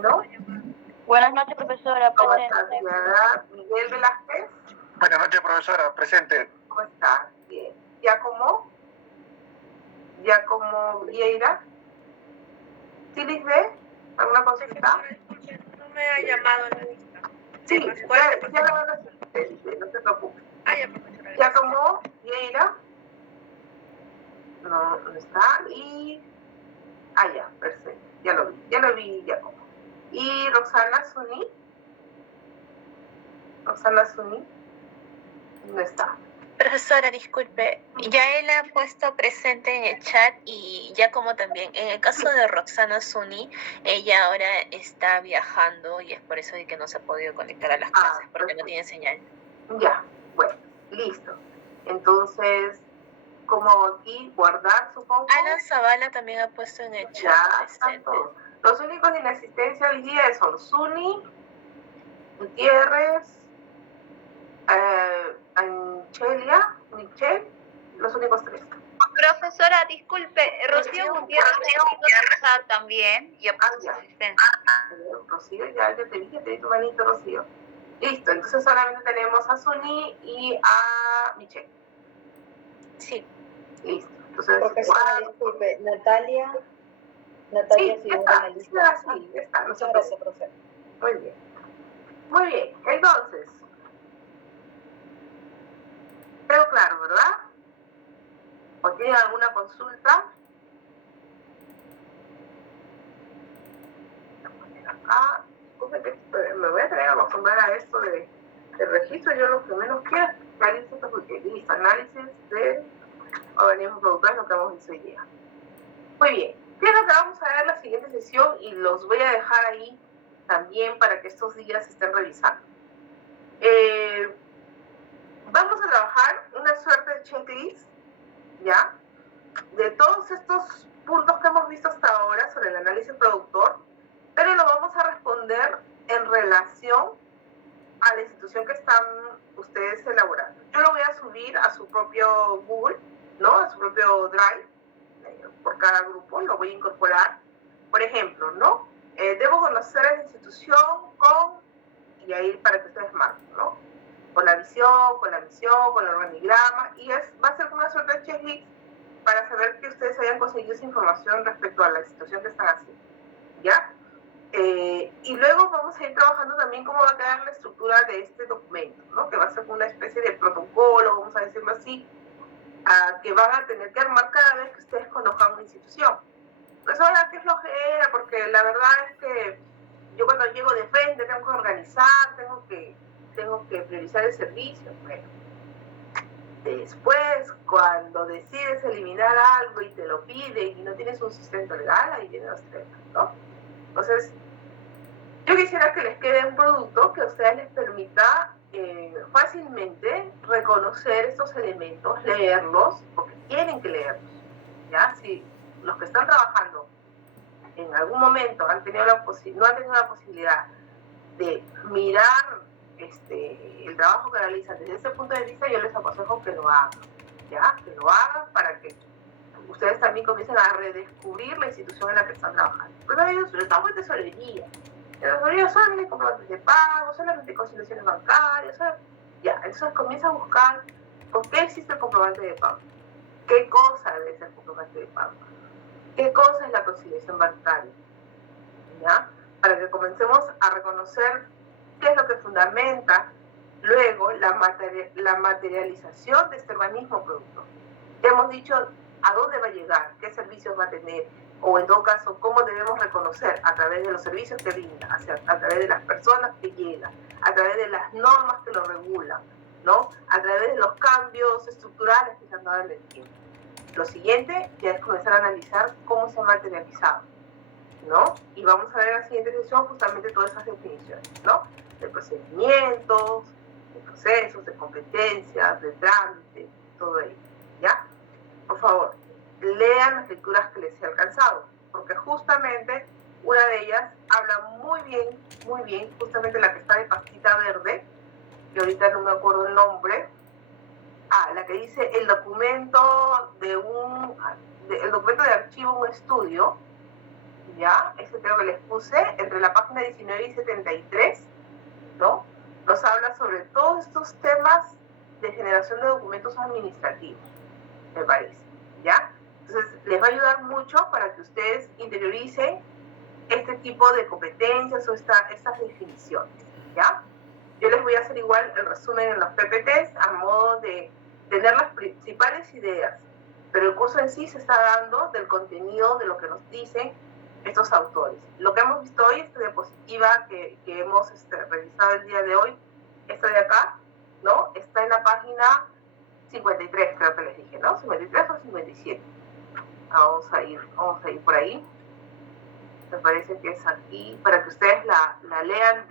¿No? Buenas noches, profesora, ¿Cómo presente. estás, Clara? Miguel Velázquez. Buenas noches, profesora, presente. ¿Cómo estás? Bien. Giacomo Vieira. ¿Sí, Lisbeth? ¿Alguna consulta? No me ha llamado en la lista. Sí, ya la van a hacer, no se preocupe. Ya, profesora. Giacomo Vieira. No está. Y... ya, perfecto. Ya lo vi, Giacomo. Y Roxana Zuni no está. Profesora, disculpe, ya él ha puesto presente en el chat y ya como también en el caso de Roxana Zuni, ella ahora está viajando y es por eso de que no se ha podido conectar a las clases porque no tiene señal. Ya, bueno, listo. Entonces, como aquí guardar, supongo. Alan Zavala también ha puesto en el chat. Ya, están todos. Los únicos en asistencia hoy día son Zuni, Gutiérrez, Anchelia, Michelle, los únicos 3. Profesora, disculpe, Rocío Gutiérrez está también y apuesta asistencia. Rocío, ya te vi tu manito, Rocío. Listo, entonces solamente tenemos a Zuni y a Michelle. Sí. Listo. Entonces, profesora, disculpe, Natalia sí, figura en la lista. Sí, está. Muchas gracias, profesora. Muy bien. Muy bien, entonces, quedó claro, ¿verdad? ¿O tienen alguna consulta? Acá, me voy a tener que acostumbrar a esto de registro. Yo lo que menos quiero es análisis de organismos productores, lo que hemos visto hoy día. Muy bien, ¿qué es lo que vamos a ver en la siguiente sesión? Y los voy a dejar ahí también para que estos días se estén revisando. Vamos a trabajar una suerte de checklist, ¿ya? De todos estos puntos que hemos visto hasta ahora sobre el análisis productor, pero lo vamos a responder en relación a la institución que están ustedes elaborando. Yo lo voy a subir a su propio Google, ¿no? A su propio Drive, por cada grupo, lo voy a incorporar. Por ejemplo, ¿no? Debo conocer a la institución con, y ahí para que ustedes marquen, ¿no? Con la visión, con la misión, con el organigrama, y va a ser una suerte de checklist para saber que ustedes hayan conseguido esa información respecto a la situación que están haciendo, ¿ya? Y luego vamos a ir trabajando también cómo va a quedar la estructura de este documento, ¿no? Que va a ser una especie de protocolo, vamos a decirlo así, que van a tener que armar cada vez que ustedes conozcan una institución. Pues ahora qué flojera, porque la verdad es que yo cuando llego de frente tengo que organizar, tengo que priorizar el servicio. Bueno, después cuando decides eliminar algo y te lo piden y no tienes un sustento legal, ahí vienen los temas, ¿no? Entonces, yo quisiera que les quede un producto que a ustedes les permita fácilmente reconocer estos elementos, leerlos, porque tienen que leerlos, ¿ya? Si los que están trabajando en algún momento no han tenido la posibilidad de mirar el trabajo que realizan desde ese punto de vista, yo les aconsejo que lo hagan, ¿ya? Que lo hagan para que ustedes también comiencen a redescubrir la institución en la que están trabajando. Pero yo trabajo en tesorería. En tesorería solamente comprobantes de pago, solamente conciliaciones bancarias, ya. Entonces comienza a buscar por qué existe el comprobante de pago. ¿Qué cosa debe ser el comprobante de pago? ¿Qué cosa es la conciliación bancaria? ¿Ya? Para que comencemos a reconocer qué es lo que fundamenta luego la materialización de este organismo productor. Ya hemos dicho a dónde va a llegar, qué servicios va a tener, o en todo caso, cómo debemos reconocer a través de los servicios que brinda, a través de las personas que llegan, a través de las normas que lo regulan, ¿no? A través de los cambios estructurales que se han dado en el tiempo. Lo siguiente ya es comenzar a analizar cómo se ha materializado, ¿no? Y vamos a ver en la siguiente sesión justamente todas esas definiciones, ¿no? De procedimientos, de procesos, de competencias, de trámite, todo ello, ¿ya? Por favor, lean las lecturas que les he alcanzado, porque justamente una de ellas habla muy bien, justamente la que está de pastita verde, que ahorita no me acuerdo el nombre, la que dice el documento el documento de archivo, un estudio, ya, ese creo que les puse, entre la página 19 y 73, ¿no? Nos habla sobre todos estos temas de generación de documentos administrativos, me parece, ¿ya? Entonces, les va a ayudar mucho para que ustedes interioricen este tipo de competencias o estas definiciones, ¿ya? Yo les voy a hacer igual el resumen en los PPTs a modo de tener las principales ideas, pero el curso en sí se está dando del contenido de lo que nos dicen estos autores. Lo que hemos visto hoy, esta diapositiva que hemos revisado el día de hoy, esta de acá, ¿no? Está en la página 53 creo que les dije, ¿no? 53 o 57. Vamos a ir por ahí. Me parece que es aquí, para que ustedes la lean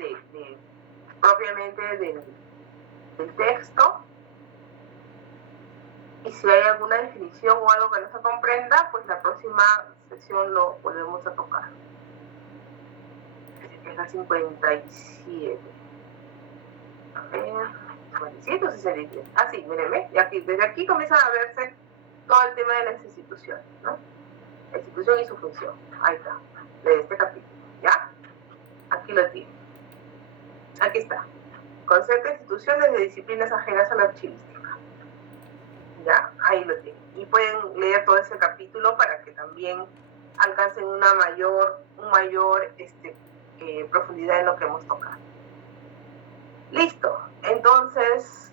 propiamente del texto. Y si hay alguna definición o algo que no se comprenda, pues la próxima sesión lo volvemos a tocar. Es la 57. A ver, 57 o 63. Ah, sí, mírenme. Y aquí, desde aquí comienzan a verse todo el tema de las instituciones, ¿no? La institución y su función. Ahí está. De este capítulo. ¿Ya? Aquí lo tienen. Aquí está. Concepto de instituciones de disciplinas ajenas a la archivística. Ya, ahí lo tienen. Y pueden leer todo ese capítulo para que también alcancen una mayor profundidad en lo que hemos tocado. Listo. Entonces,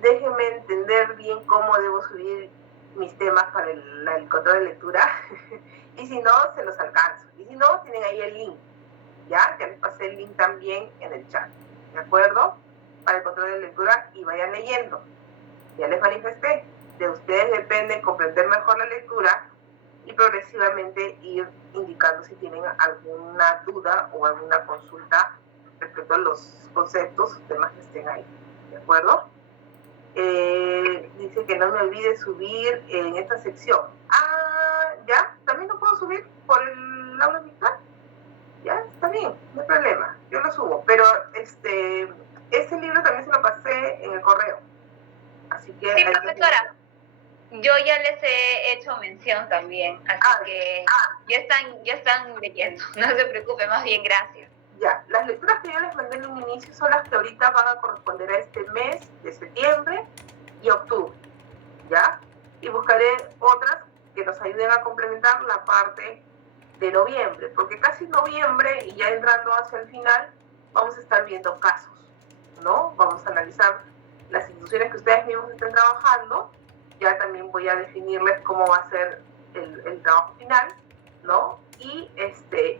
déjenme entender bien cómo debo subir mis temas para el control de lectura. Y si no, se los alcanzo. Y si no, tienen ahí el link. Ya les pasé el link también en el chat. ¿De acuerdo? Para el control de lectura y vayan leyendo. Ya les manifesté, de ustedes depende comprender mejor la lectura y progresivamente ir indicando si tienen alguna duda o alguna consulta respecto a los conceptos o temas que estén ahí. ¿De acuerdo? Dice que no me olvide subir en esta sección. Ah, ya, también lo puedo subir por el aula virtual. Ya, está bien, no hay problema, yo lo subo. Pero ese libro también se lo pasé en el correo. Así que sí, profesora, yo ya les he hecho mención también, así que ya están leyendo, no se preocupe, más bien gracias. Ya, las lecturas que yo les mandé en un inicio son las que ahorita van a corresponder a este mes de septiembre y octubre, ¿ya? Y buscaré otras que nos ayuden a complementar la parte de noviembre, porque casi noviembre y ya entrando hacia el final vamos a estar viendo casos, ¿no? Vamos a analizar las instituciones que ustedes mismos estén trabajando. Ya también voy a definirles cómo va a ser el trabajo final, ¿no? Y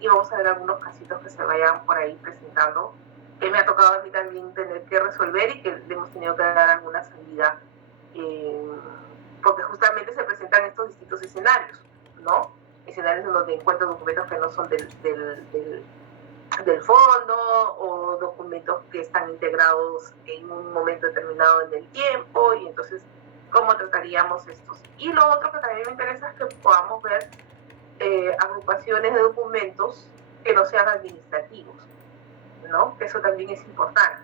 vamos a ver algunos casitos que se vayan por ahí presentando, que me ha tocado a mí también tener que resolver y que le hemos tenido que dar alguna salida, porque justamente se presentan estos distintos escenarios, ¿no? Escenarios en donde encuentro documentos que no son del fondo o documentos que están integrados en un momento determinado en el tiempo, y entonces cómo trataríamos estos. Y lo otro que también me interesa es que podamos ver agrupaciones de documentos que no sean administrativos, ¿no? Que eso también es importante.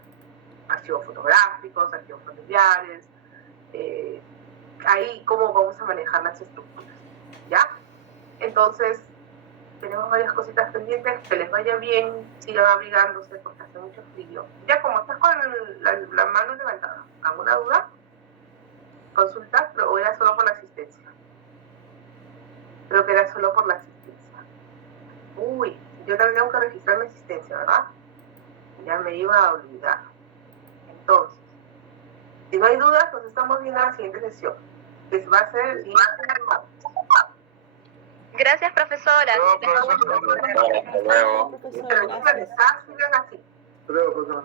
Archivos fotográficos, archivos familiares, ahí cómo vamos a manejar las estructuras, ¿ya? Entonces, tenemos varias cositas pendientes, que les vaya bien, sigan abrigándose porque hace mucho frío. Ya, como estás con la mano levantada, ¿alguna duda? ¿Consulta? ¿O era solo por la asistencia? Creo que era solo por la asistencia. Uy, yo también tengo que registrar mi asistencia, ¿verdad? Ya me iba a olvidar. Entonces, si no hay dudas, nos estamos viendo en la siguiente sesión, que va a ser el siguiente martes. Gracias, profesora. Hasta luego, profesor. Hasta luego. Sigan así. Hasta luego, profesor.